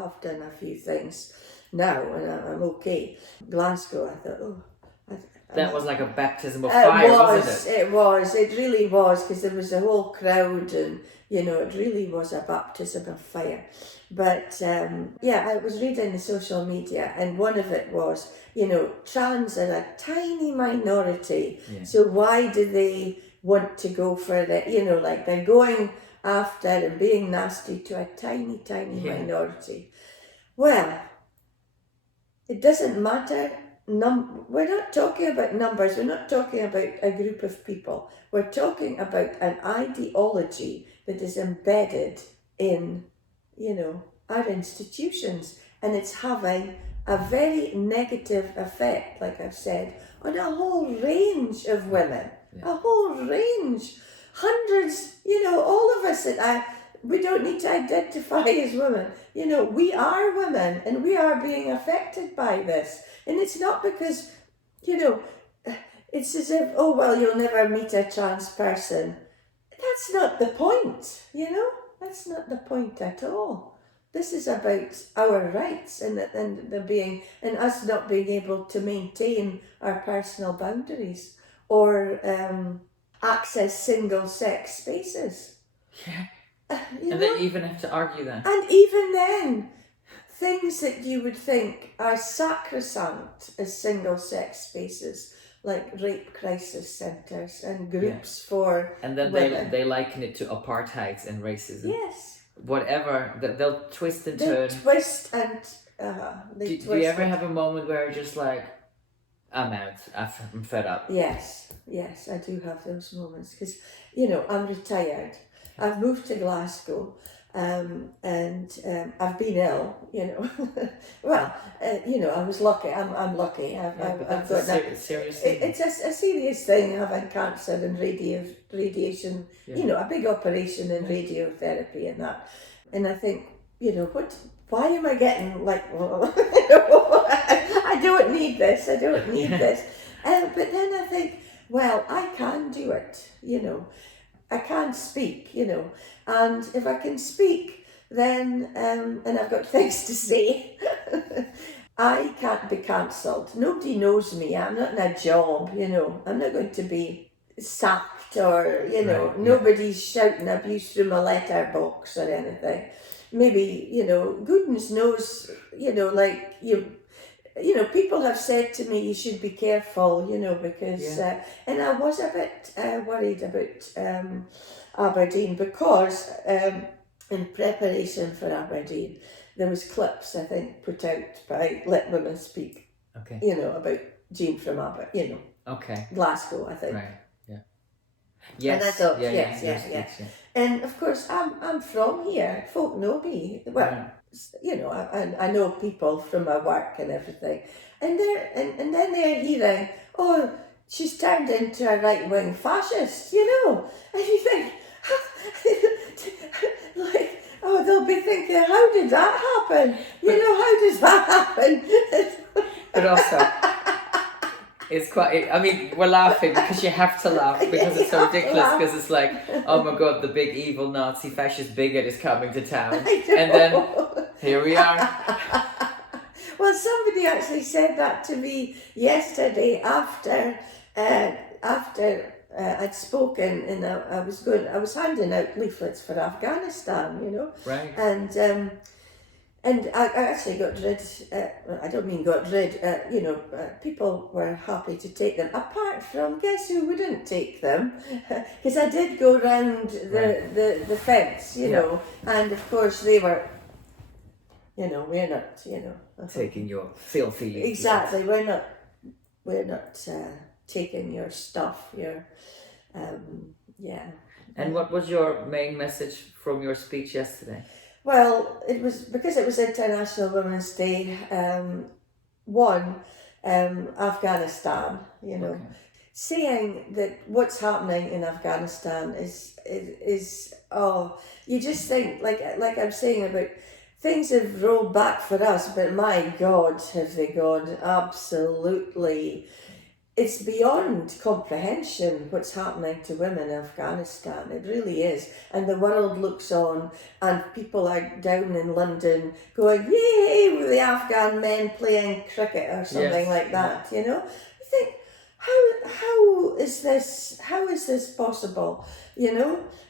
have done a few things now, and I'm okay. Glasgow, I thought, oh. That was like a baptism of fire, wasn't it? It was. It really was, because there was a whole crowd, and it really was a baptism of fire. But I was reading the social media, and one of it was, trans are a tiny minority. Yeah. So why do they want to go for it? Like they're going after and being nasty to a tiny minority. Well, it doesn't matter. We're not talking about numbers. We're not talking about a group of people. We're talking about an ideology that is embedded in, our institutions, and it's having a very negative effect, like I've said, on a whole range of women. Yeah. A whole range, hundreds. All of us we don't need to identify as women. We are women, and we are being affected by this. And it's not because, it's as if, oh, well, you'll never meet a trans person. That's not the point, That's not the point at all. This is about our rights and us not being able to maintain our personal boundaries or access single-sex spaces. Yeah. And they even have to argue that. And even then, things that you would think are sacrosanct as single-sex spaces, like rape crisis centres and groups for and then women. they liken it to apartheid and racism. Yes. Whatever, they'll twist and They'll turn. twist and do you ever have a moment where you're just like, I'm out, I'm fed up? Yes, I do have those moments, because, I'm retired. I've moved to Glasgow, and I've been ill, Well, I was lucky. I'm lucky. I've got that. Serious thing. It's a serious thing, having cancer and radiation. Yeah. A big operation and radiotherapy and that. And I think, why am I getting like? I don't need this. I don't need this. But then I think, well, I can do it. I can speak, and if I can speak, then, and I've got things to say, I can't be cancelled. Nobody knows me. I'm not in a job, I'm not going to be sacked or, nobody's shouting abuse through my letterbox or anything. Maybe, goodness knows, people have said to me, you should be careful, because, and I was a bit worried about Aberdeen, because in preparation for Aberdeen, there was clips, I think, put out by Let Women Speak, okay. About Jean from Aberdeen, okay. Glasgow, I think. Right, yeah. Yes. And I thought, yes. And of course, I'm from here. Folk know me. Well, I know people from my work and everything. And then they're hearing, oh, she's turned into a right-wing fascist, And you think, like, oh, they'll be thinking, how did that happen? How does that happen? But also, it's quite, we're laughing because you have to laugh, because it's so ridiculous, because it's like, oh my God, the big evil Nazi fascist bigot is coming to town. And then here we are. Well, somebody actually said that to me yesterday after I'd spoken, and I was handing out leaflets for Afghanistan, Right. And I actually got rid, I don't mean got rid, people were happy to take them, apart from, guess who wouldn't take them? Because I did go round the fence, and of course they were, we're not, taking your filthy. Exactly, we're not taking your stuff, And what was your main message from your speech yesterday? Well, it was because it was International Women's Day. One, Afghanistan. Okay. Saying that what's happening in Afghanistan is oh, you just think like I'm saying about things have rolled back for us, but my God, have they gone absolutely. It's beyond comprehension what's happening to women in Afghanistan. It really is. And the world looks on, and people are down in London going, yay, with the Afghan men playing cricket or something like that, You think, how is this possible,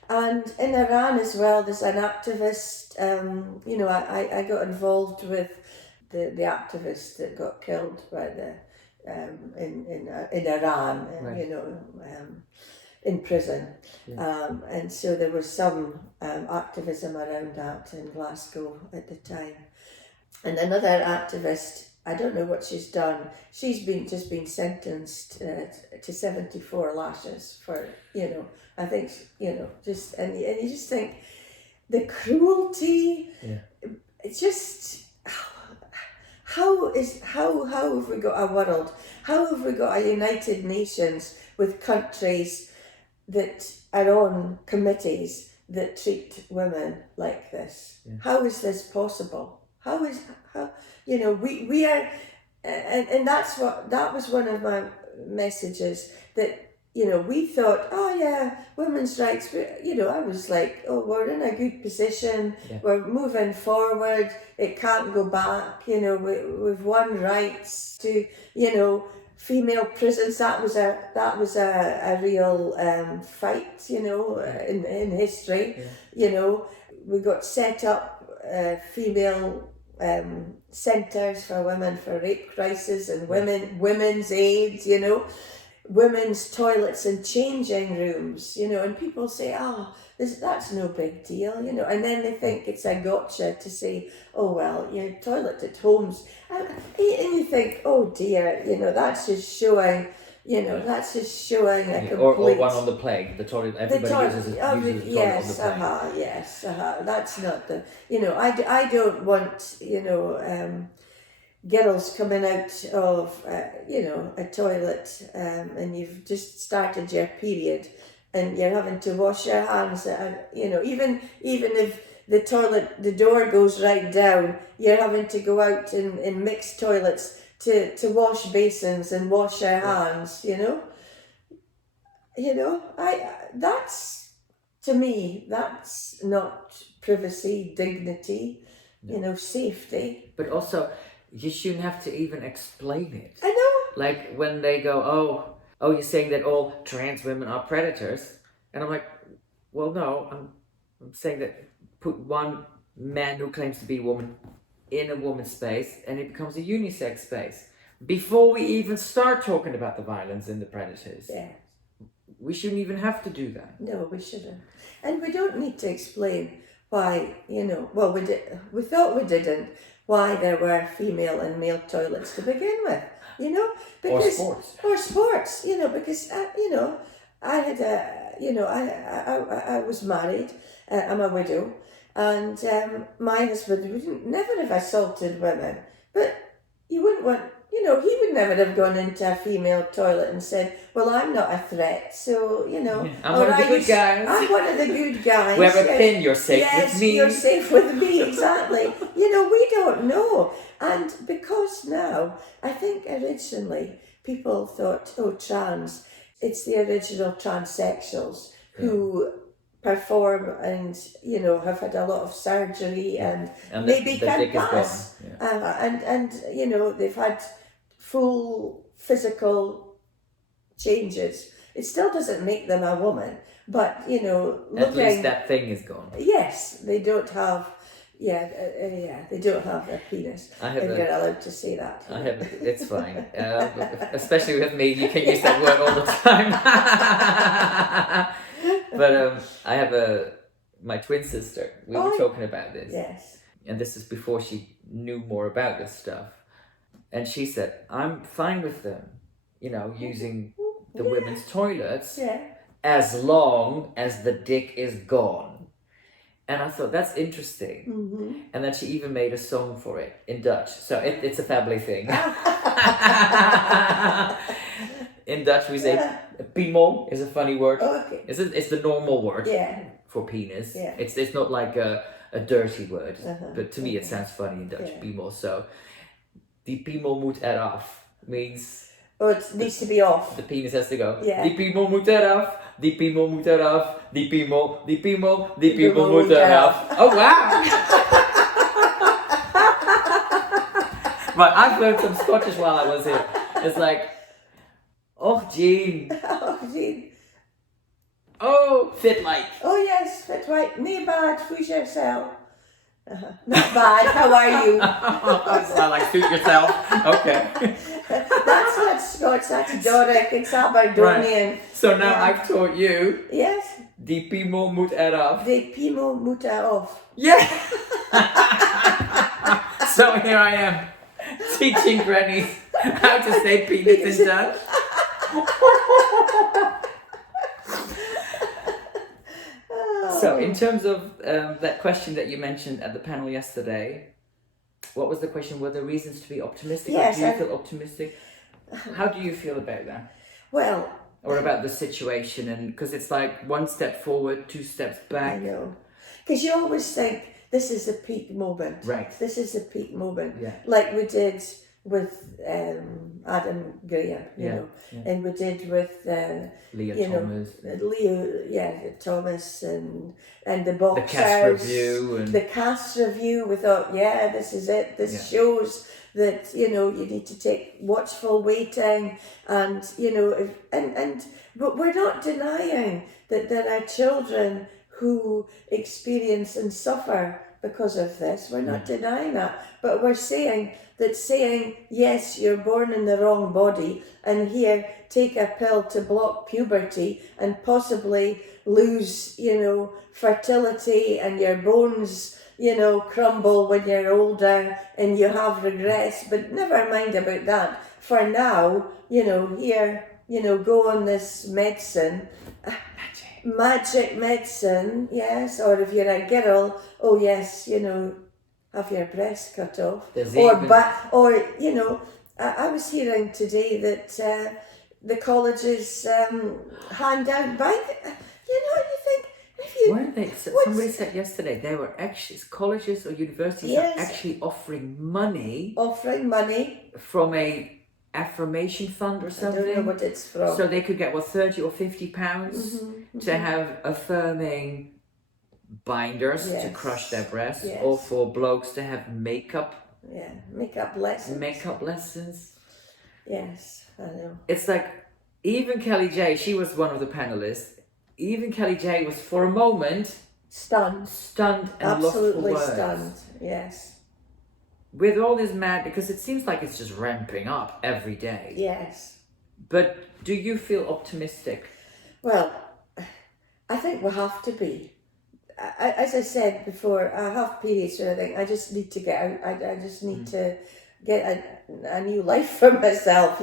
And in Iran as well, there's an activist, I got involved with the activist that got killed by in Iran, Right. in prison. Yeah. And so there was some activism around that in Glasgow at the time. And another activist, I don't know what she's done. She's just been sentenced to 74 lashes for, I think, just and you just think the cruelty. Yeah. It's just how have we got a world? How have we got a United Nations with countries that are on committees that treat women like this? Yeah. How is this possible? We are, and that was one of my messages, that we thought, oh yeah, women's rights, I was like, oh, we're in a good position, Yeah. we're moving forward, it can't go back, we've won rights to, female prisons. That was a real fight, in history. Yeah. We got set up female centres for women for rape crisis and women's aids, women's toilets and changing rooms, and people say, that's no big deal, and then they think it's a gotcha to say, oh well, your toilet at home's, and you think, oh dear, that's just showing. A complete... Or one on the plague, the toilet, everybody uses the toilet on the plague. Yes, that's not the, I don't want, girls coming out of, a toilet, and you've just started your period and you're having to wash your hands, even if the door goes right down, you're having to go out in mixed toilets to wash basins and wash your hands, that's, to me, that's not privacy, dignity, safety. But also, you shouldn't have to even explain it. I know. Like when they go, oh, you're saying that all trans women are predators, and I'm like, well, no, I'm saying that put one man who claims to be a woman in a woman's space, and it becomes a unisex space. Before we even start talking about the violence and the predators, we shouldn't even have to do that. No, we shouldn't, and we don't need to explain why. Well, we thought we didn't. Why there were female and male toilets to begin with, because or sports, because I had I was married. I'm a widow, and my husband would never have assaulted women, but you wouldn't want. He would never have gone into a female toilet and said, well, I'm not a threat, so, I'm one of the good guys. I'm one of the good guys. We have a pin, you're safe with me. Yes, you're safe with me, exactly. We don't know. And because now, I think originally people thought, trans, it's the original transsexuals who perform and, have had a lot of surgery and maybe can pass. And they've had full physical changes. It still doesn't make them a woman, but at least that thing is gone. Yes, they don't have. They don't have a penis. If you're allowed to say that. It's fine. Especially with me, you can use that word all the time. But I have my twin sister. We were talking about this. Yes. And this is before she knew more about this stuff. And she said, I'm fine with them, using the women's toilets as long as the dick is gone. And I thought, that's interesting. Mm-hmm. And then she even made a song for it in Dutch. So it's a family thing. In Dutch we say, piemel is a funny word. Okay. It's the normal word for penis. Yeah. It's not like a dirty word. But to me it Okay. sounds funny in Dutch, Yeah. piemel. So, die piemel moet eraf means... Oh, it needs to be off. The penis has to go. Yeah. Die piemel moet eraf. Die piemel moet eraf. Die piemel moet eraf. Oh wow! But I've learned some Scottish while I was here. It's like, oh Jean. Oh, gee. Oh, fit like. Oh yes, fit right. Me bad, who's yourself? Not bad, how are you? It's not like suit yourself. Okay. That's not Scots, that's Doric, it's Aberdonian. Right. So now Yeah. I've taught you. Yes, Die piemel moet eraf. de pimo muta off. Yeah. So here I am, teaching grannies how to say penis in Dutch. So in terms of that question that you mentioned at the panel yesterday, what was the question? Were there reasons to be optimistic? Yes, or do you I- feel optimistic? How do you feel about that? Well, Or about the situation? And because it's like one step forward, two steps I back. know. Because you always think this is the peak moment. Right. This is the peak moment. Yeah. Like we did with Adam Graham, you Yeah, know, yeah. and we did with Leah you know, Thomas. Leo, Thomas, and the boxers. The cast review and The cast review. We thought, yeah, this is it. This Yeah. shows that you need to take watchful waiting, and but we're not denying that there are children who experience and suffer because of this. We're not denying that, but we're saying yes, you're born in the wrong body, and here, take a pill to block puberty and possibly lose, fertility, and your bones, crumble when you're older and you have regrets. But never mind about that. For now, here, go on this medicine. Magic medicine, yes, or if you're a girl, oh yes, have your breast cut off. There's Or even- I was hearing today that the colleges hand out you think, if you... weren't they? What's- Somebody said yesterday they were actually colleges or universities Yes. are actually offering money offering money, from a affirmation fund or I something. don't know what it's from. So they could get £30 or £50 to have affirming binders to Yes. crush their breasts, Yes. or for blokes to have makeup Makeup lessons. lessons. Yes, I know. It's like even Kelly J, she was one of the panelists. Even Kelly J was for a moment Stunned. stunned and Absolutely lost for words. stunned. Yes. With all this mad, because it seems like it's just ramping up every day. Yes. But do you feel optimistic? Well, I think we have to be. As I said before, I have periods where I think I just need to get out. I just need to get a new life for myself,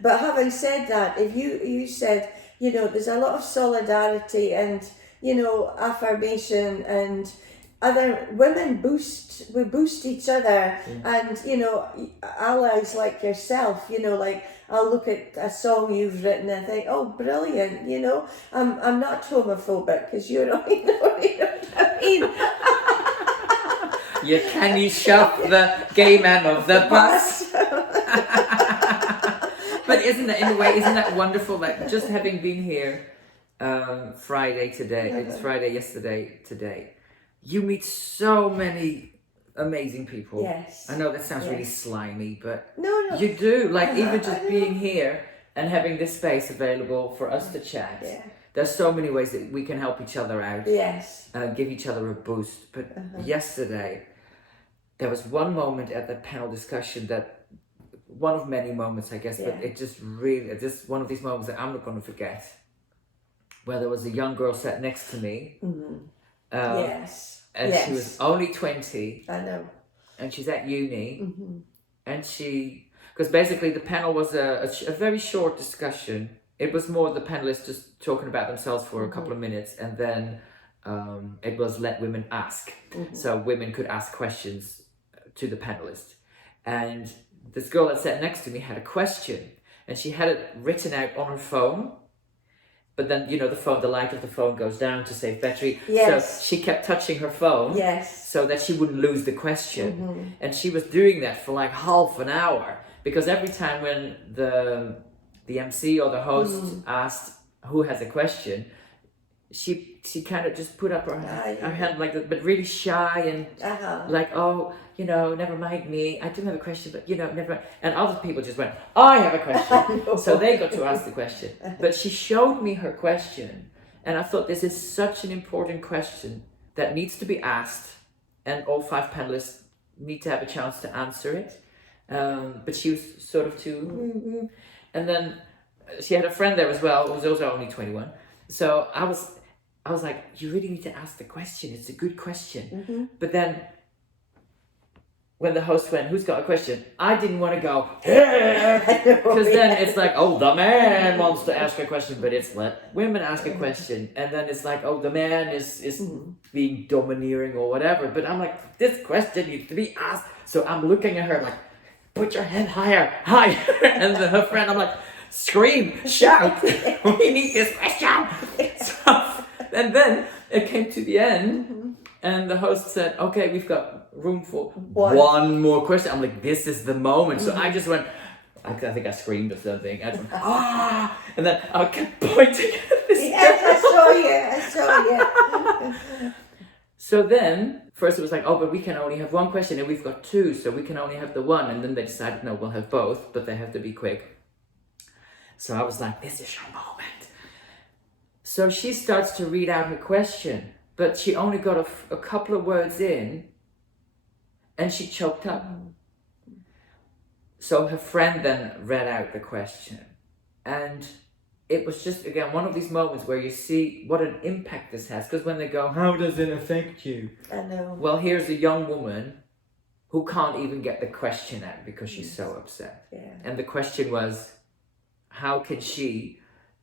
But having said that, if you said, there's a lot of solidarity and, affirmation, and other women we boost each other, and allies like yourself, like I'll look at a song you've written and think, oh, brilliant, I'm not homophobic because you know what I mean. Can you shove the gay man off the bus? But isn't that wonderful? Like just having been here Friday yesterday, today, you meet so many amazing people. Yes. I know that sounds really Yes. slimy, but No. you do. Like I even know. just being here and having this space available for us to chat. Yeah. There's so many ways that we can help each other out. Yes. Give each other a boost. But yesterday, there was one moment at the panel discussion that, one of many moments, I guess, but Yeah. it just one of these moments that I'm not going to forget, where there was a young girl sat next to me, Yes. and yes. she was only 20, I know. and she's at uni, and because basically the panel was a very short discussion. It was more the panelists just talking about themselves for a couple of minutes, and then It was Let Women Ask. So women could ask questions to the panelists. And this girl that sat next to me had a question, and she had it written out on her phone. But then, you know, the light of the phone goes down to save battery. Yes. So she kept touching her phone. Yes. So that she wouldn't lose the question. And she was doing that for like half an hour. Because every time when the MC or the host asked who has a question, she kind of just put up her hand like that, but really shy and like, oh, you know, never mind me. I do have a question, but you know, never mind. And other people just went, I have a question. So they got to ask the question. But she showed me her question. And I thought this is such an important question that needs to be asked. And all 5 panelists need to have a chance to answer it. But she was sort of too... And then she had a friend there as well, who was also only 21. So I was like, you really need to ask the question. It's a good question. But then when the host went, who's got a question? I didn't want to go, because then it's like, oh, the man wants to ask a question, but it's let women ask a question. And then it's like, oh, the man is being domineering or whatever. But I'm like, this question needs to be asked. So I'm looking at her like, put your head higher. And then her friend, I'm like, scream, shout, we need this question. So, and then it came to the end, and the host said, okay, we've got room for one more question. I'm like, this is the moment. So I just went, I think I screamed or something. I just went, and then I kept pointing at this Yes, I saw you. So then, first it was like, oh, but we can only have one question, and we've got 2, so we can only have the one. And then they decided, no, we'll have both, but they have to be quick. So I was like, this is your moment. So she starts to read out her question, but she only got a couple of words in, and she choked up. So her friend then read out the question. And it was just, again, one of these moments where you see what an impact this has. Because when they go, how does it affect you? I know. Well, here's a young woman who can't even get the question out because she's so upset. Yeah. And the question was, how can she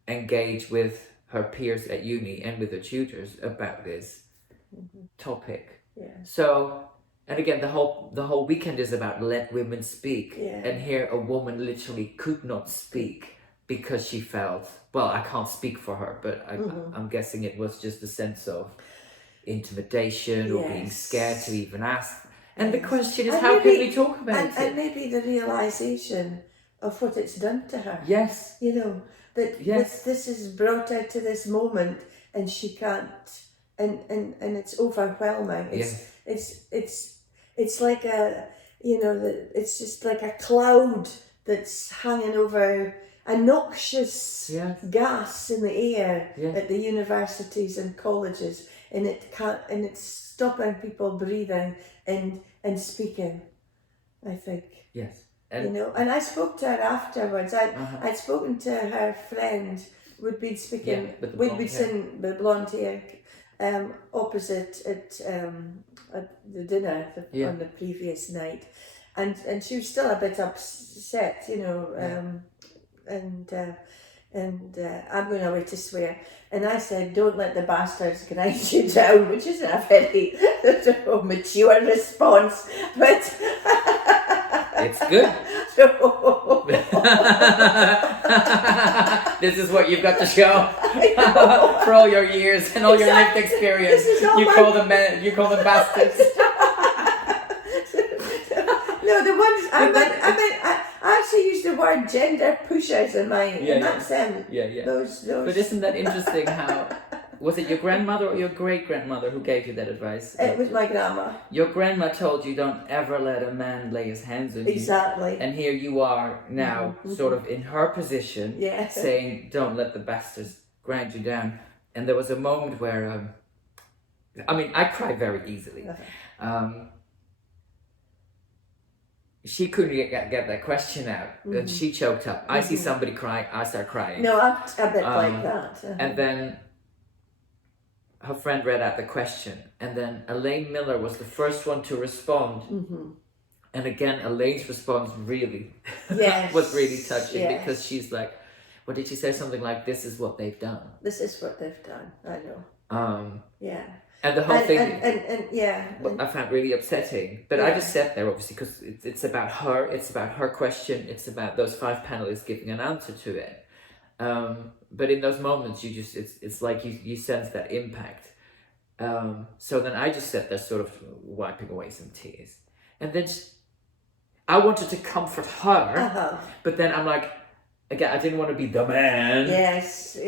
engage with her peers at uni and with her tutors about this topic? Yeah. So, and again, the whole weekend is about let women speak. Yeah. And here a woman literally could not speak because she felt, well, I can't speak for her, but I'm guessing it was just a sense of intimidation or being scared to even ask. And the question is, how can we talk about it? And maybe the realisation of what it's done to her. Yes. You know, that this is brought her to this moment, and she can't, and it's overwhelming. It's like a, you know, it's just like a cloud that's hanging over, a noxious gas in the air at the universities and colleges, and it's stopping people breathing and speaking, I think. Yes. You know, and I spoke to her afterwards. I'd spoken to her friend who'd been speaking, we'd been sitting with blonde hair, opposite at the dinner on the previous night, and she was still a bit upset, you know, and I'm going away to swear, and I said, don't let the bastards grind you down, which isn't a very mature response, but it's good. This is what you've got to show for all your years and all your lived experience. You call them bastards. No, the ones I actually used the word gender pushers in mine, and that's them. Those. But isn't that interesting? How was it your grandmother or your great grandmother who gave you that advice? It was my grandma. Your grandma told you don't ever let a man lay his hands on you. Exactly. And here you are now, sort of in her position, saying don't let the bastards grind you down. And there was a moment where, I mean, I cry very easily. She couldn't get that question out, and she choked up. I see somebody crying, I start crying. No, I'm a bit like that. And then her friend read out the question, and then Elaine Miller was the first one to respond. And again, Elaine's response really was really touching because she's like, what did she say? Something like, this is what they've done. This is what they've done, I know. Yeah. And the whole thing, and I found really upsetting. But I just sat there, obviously, because it's about her. It's about her question. It's about those 5 panelists giving an answer to it. But in those moments, you just it's like you sense that impact. So then I just sat there, sort of wiping away some tears, and then I wanted to comfort her, but then I'm like, again, I didn't want to be the man. Yes.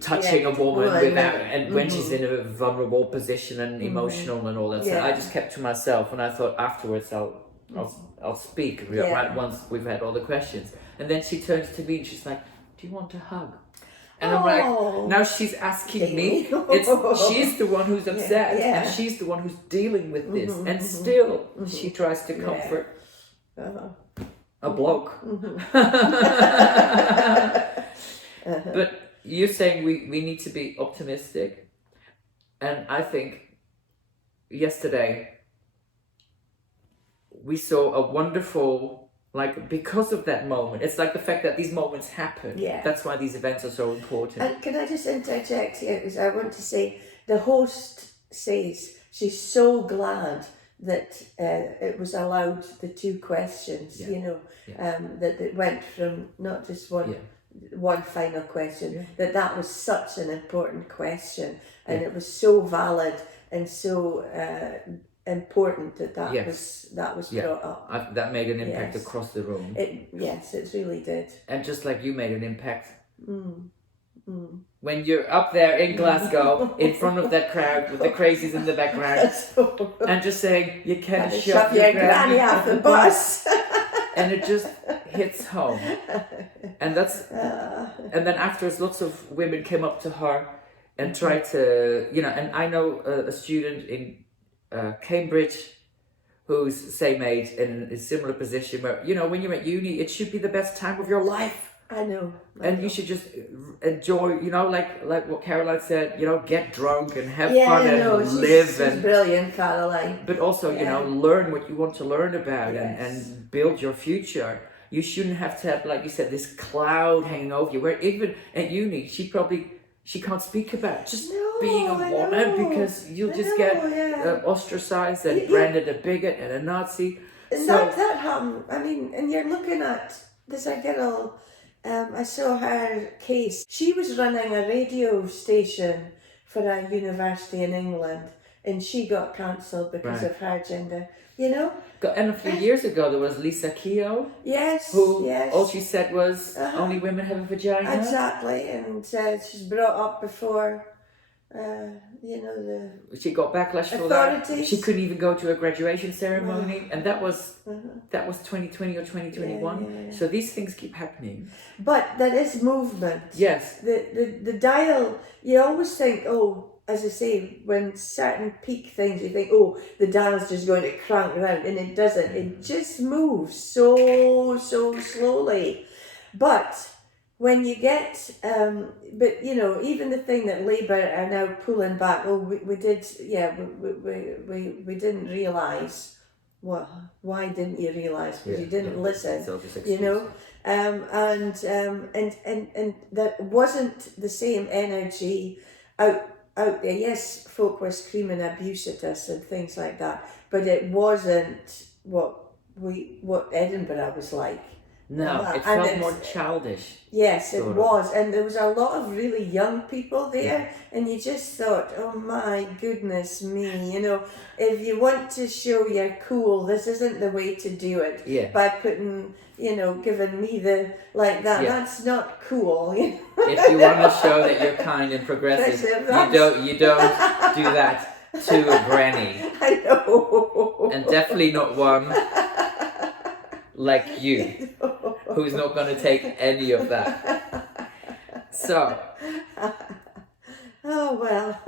Touching a woman without, and when she's in a vulnerable position and emotional and all that. So I just kept to myself, and I thought afterwards I'll speak right once we've had all the questions. And then she turns to me and she's like, "Do you want a hug?" And I'm like, now she's asking me. She's the one who's upset, and she's the one who's dealing with this, and still she tries to comfort a bloke. But you're saying we need to be optimistic, and I think yesterday we saw a wonderful, like, because of that moment, it's like the fact that these moments happen. That's why these events are so important. And can I just interject here, because I want to say, the host says she's so glad that it was allowed the 2 questions, that it went from not just one final question, that was such an important question, and it was so valid and so important that was brought up. That made an impact across the room. It really did. And just like you made an impact when you're up there in Glasgow in front of that crowd with the crazies in the background and just saying you can't shove your granny off the bus. And it just hits home. And that's and then afterwards lots of women came up to her and tried to, and I know a student in Cambridge who's same age in a similar position where, when you're at uni, it should be the best time of your life. I know. You should just enjoy, like what Caroline said, get drunk and have fun and live. She's brilliant, Caroline. But also, learn what you want to learn about and build your future. You shouldn't have to have, like you said, this cloud hanging over you. Where even at uni, she can't speak about just being a woman because you'll just get ostracized and branded a bigot and a Nazi. And that happened. I mean, and you're looking at, there's a girl, I saw her case. She was running a radio station for a university in England, and she got cancelled because of her gender. And a few years ago there was Lisa Keogh. Yes. Who all she said was only women have a vagina. Exactly, and she's brought up before. She got backlash for that. She couldn't even go to a graduation ceremony, and that was 2020 or 2021. So these things keep happening. But there is movement. Yes. The dial. You always think, as I say, when certain peak things, you think, the dial's just going to crank around, and it doesn't. It just moves so slowly. But when you get, even the thing that Labour are now pulling back, we didn't realise. Well, why dn't you realise? Because you didn't listen, and that wasn't the same energy out there. Yes, folk were screaming abuse at us and things like that, but it wasn't what Edinburgh was like. No, it felt more childish. Yes, it was. And there was a lot of really young people there, and you just thought, oh my goodness me, if you want to show you're cool, this isn't the way to do it. By putting, giving me the, like that, that's not cool. If you want to show that you're kind and progressive, you don't do that to a granny. I know. And definitely not one like you, who's not going to take any of that. So. Oh, well.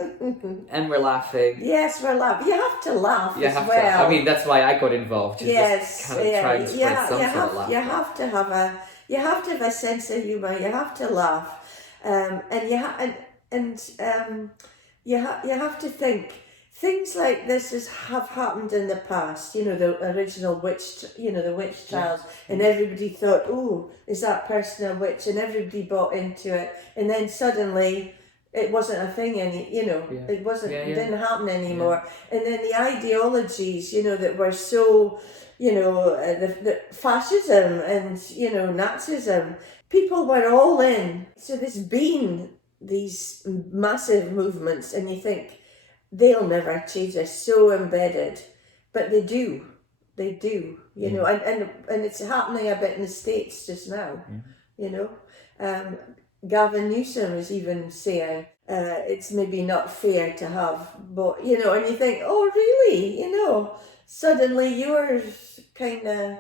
And we're laughing. Yes, we're laughing. You have to laugh as well. I mean, that's why I got involved. Just kind of try and spread some sort of laugh. You have to have a sense of humour. You have to laugh. And you have to think. Things like this have happened in the past, the original witch, the witch trials, and everybody thought, is that person a witch? And everybody bought into it. And then suddenly, it wasn't a thing it wasn't, it didn't happen anymore. And then the ideologies, that were so, the fascism and, Nazism, people were all in. So there's been these massive movements, and you think, they'll never change, they're so embedded. But they do, and it's happening a bit in the States just now, Gavin Newsom is even saying it's maybe not fair to have, but and you think, oh really, suddenly you're kind of,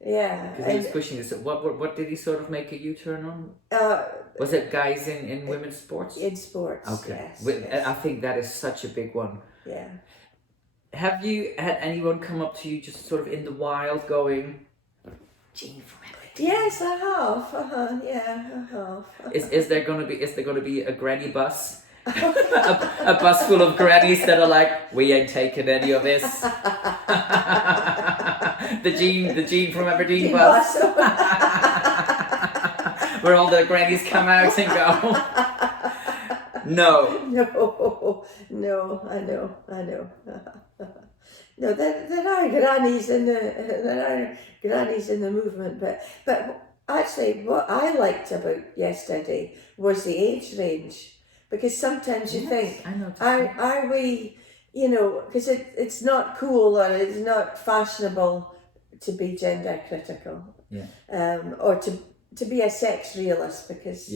Because he was pushing this. What did he sort of make a U-turn on? Was it guys in women's sports? In sports, okay. Yes. I think that is such a big one. Yeah. Have you had anyone come up to you just sort of in the wild going, Jean from Aberdeen? Yes, I have. Yeah, I have. Is there gonna be a granny bus? a bus full of grannies that are like, we ain't taking any of this. the Jean from Aberdeen bus. Where all the grannies come out and go. No, I know. No, there are grannies in the movement, but actually, what I liked about yesterday was the age range, because sometimes you think, are we, because it's not cool or it's not fashionable to be gender critical, or to be a sex realist because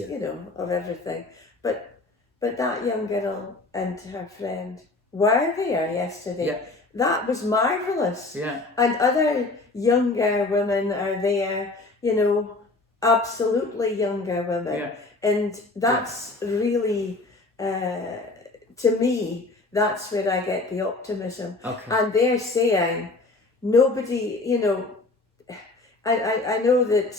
of everything, but that young girl and her friend were there yesterday. Yeah. That was marvellous. Yeah. And other younger women are there, absolutely younger women. Yeah. And that's really, to me, that's where I get the optimism. Okay. And they're saying, nobody, I know that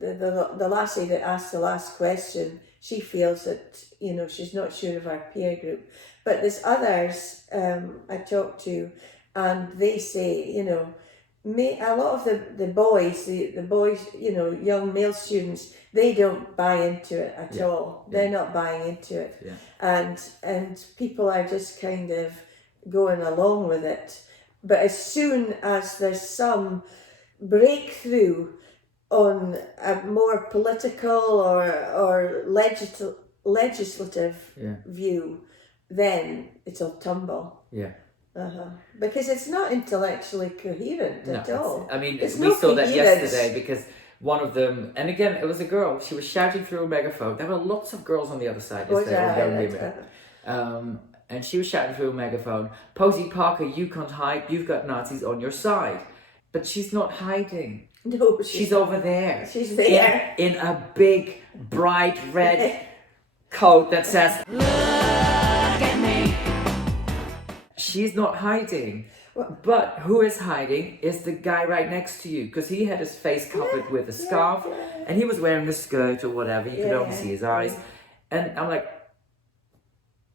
the lassie that asked the last question, she feels that, she's not sure of her peer group. But there's others I talk to, and they say, a lot of the boys, the boys, young male students, they don't buy into it at all. They're not buying into it. Yeah. And people are just kind of going along with it. But as soon as there's some breakthrough on a more political or legislative view, then it'll tumble. Yeah. Because it's not intellectually coherent at all. I mean, it's we saw that yesterday because one of them, and again, it was a girl, she was shouting through a megaphone. There were lots of girls on the other side yesterday, young women. And she was shouting through a megaphone, Posey Parker, you can't hide, you've got Nazis on your side. But she's not hiding. No, she's over there. She's there. In a big, bright red coat that says, look at me. She's not hiding. But who is hiding is the guy right next to you, because he had his face covered with a scarf and he was wearing a skirt or whatever. You could only see his eyes. And I'm like,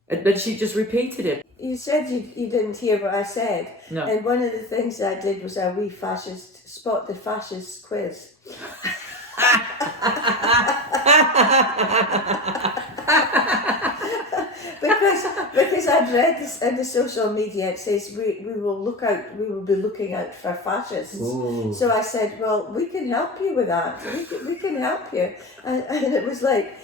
but she just repeated it. You said you didn't hear what I said. No. And one of the things I did was a wee spot the fascist quiz. because I'd read this in the social media, it says we will be looking out for fascists. Ooh. So I said, well, we can help you with that. We can help you. And it was like,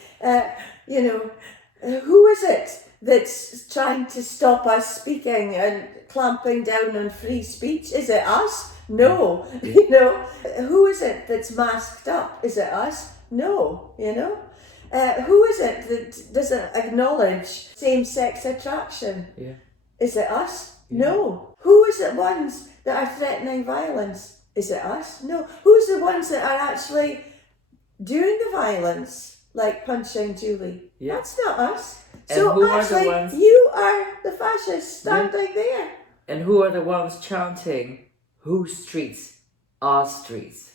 who is it that's trying to stop us speaking and clamping down on free speech? Is it us? No. Who is it that's masked up? Is it us? No. Who is it that doesn't acknowledge same-sex attraction? Yeah. Is it us? Yeah. No. Who is the ones that are threatening violence? Is it us? No. Who's the ones that are actually doing the violence, like punching Julie? Yeah. That's not us. And so who actually, are the ones... you are the fascists standing there. And who are the ones chanting, whose streets are streets?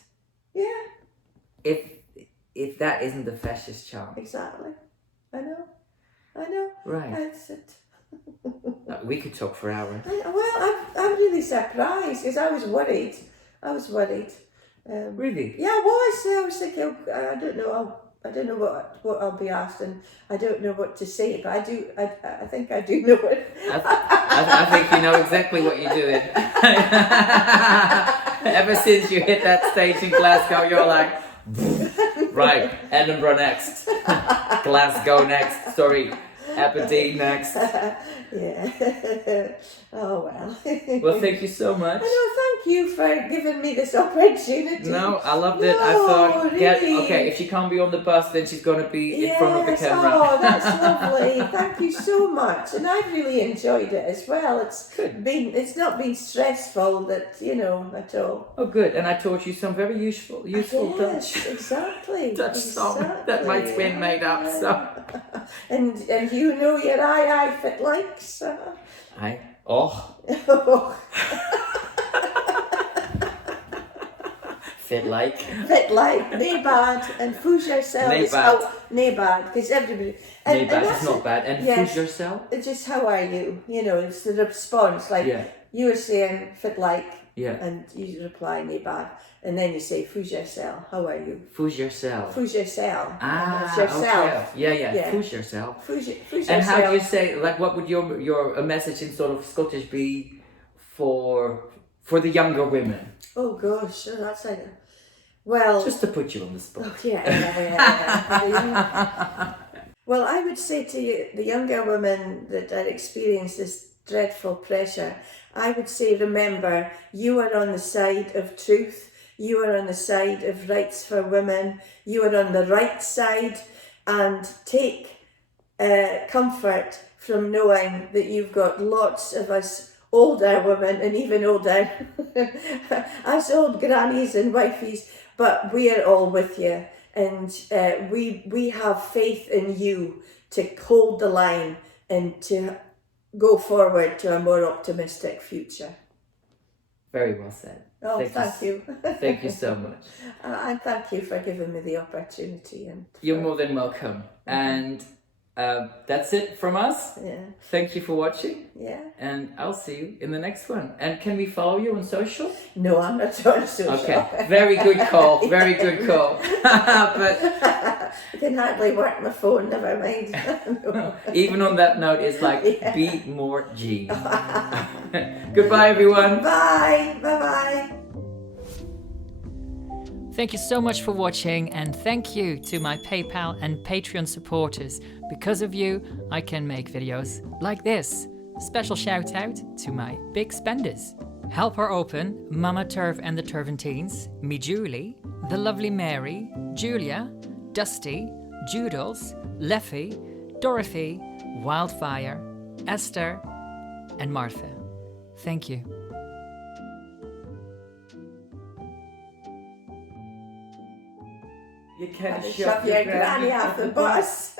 Yeah. If that isn't the fascist chant. Exactly. I know. Right. That's it. We could talk for hours. I'm really surprised because I was worried. Really? Yeah, I was thinking, I don't know, I don't know what I'll be asked, and I don't know what to say, but I think I do know it. I think you know exactly what you're doing. Ever since you hit that stage in Glasgow, you're like, right, Edinburgh next, Glasgow next, sorry, Aberdeen next. Yeah. Oh well. Well, thank you so much. I know, thank you for giving me this opportunity. No, I loved it. I No, thought, really. okay, if she can't be on the bus, then she's going to be in front of the camera. Oh, that's lovely. Thank you so much. And I've really enjoyed it as well. It's not been stressful at all. Oh, good. And I taught you some very useful Dutch. Exactly. Dutch song that my twin made up. So. And you know your I fit likes. Oh. Fit like. Fit like, nae bad, and fools yourself. Nae bad, because everybody. Nae bad, it's not bad. And fools yourself? It's just how are you? It's the response. Like you were saying, fit like, and you reply, nae bad. And then you say, fools yourself, how are you? Fools yourself. Fools yourself. Ah, yourself. Okay. Yeah. Fools yourself. Fools yourself. And how do you say, like, what would your message in sort of Scottish be for the younger women? Oh gosh, that's like, well. Just to put you on the spot. Oh, yeah. Well, I would say to you, the younger women that are experiencing this dreadful pressure, I would say, remember, you are on the side of truth. You are on the side of rights for women. You are on the right side, and take comfort from knowing that you've got lots of us older women, and even older, us old grannies and wifeys, but we are all with you, and we have faith in you to hold the line and to go forward to a more optimistic future. Very well said. Oh, thank you. Thank you so much. And thank you for giving me the opportunity. You're more than welcome. And that's it from us. Yeah. Thank you for watching. Yeah. And I'll see you in the next one. And can we follow you on social? No, I'm not on social. Okay. Very good call. Very good call. But I can hardly work my phone, never mind. No. Even on that note, it's like, be more G. Goodbye, everyone. Bye. Bye-bye. Thank you so much for watching, and thank you to my PayPal and Patreon supporters. Because of you, I can make videos like this. Special shout out to my big spenders. Help Her Open, Mama Turv and the Turventines, me Julie, the lovely Mary, Julia, Dusty, Judels, Leffy, Dorothy, Wildfire, Esther, and Martha. Thank you. You can't shove your granny off the bus.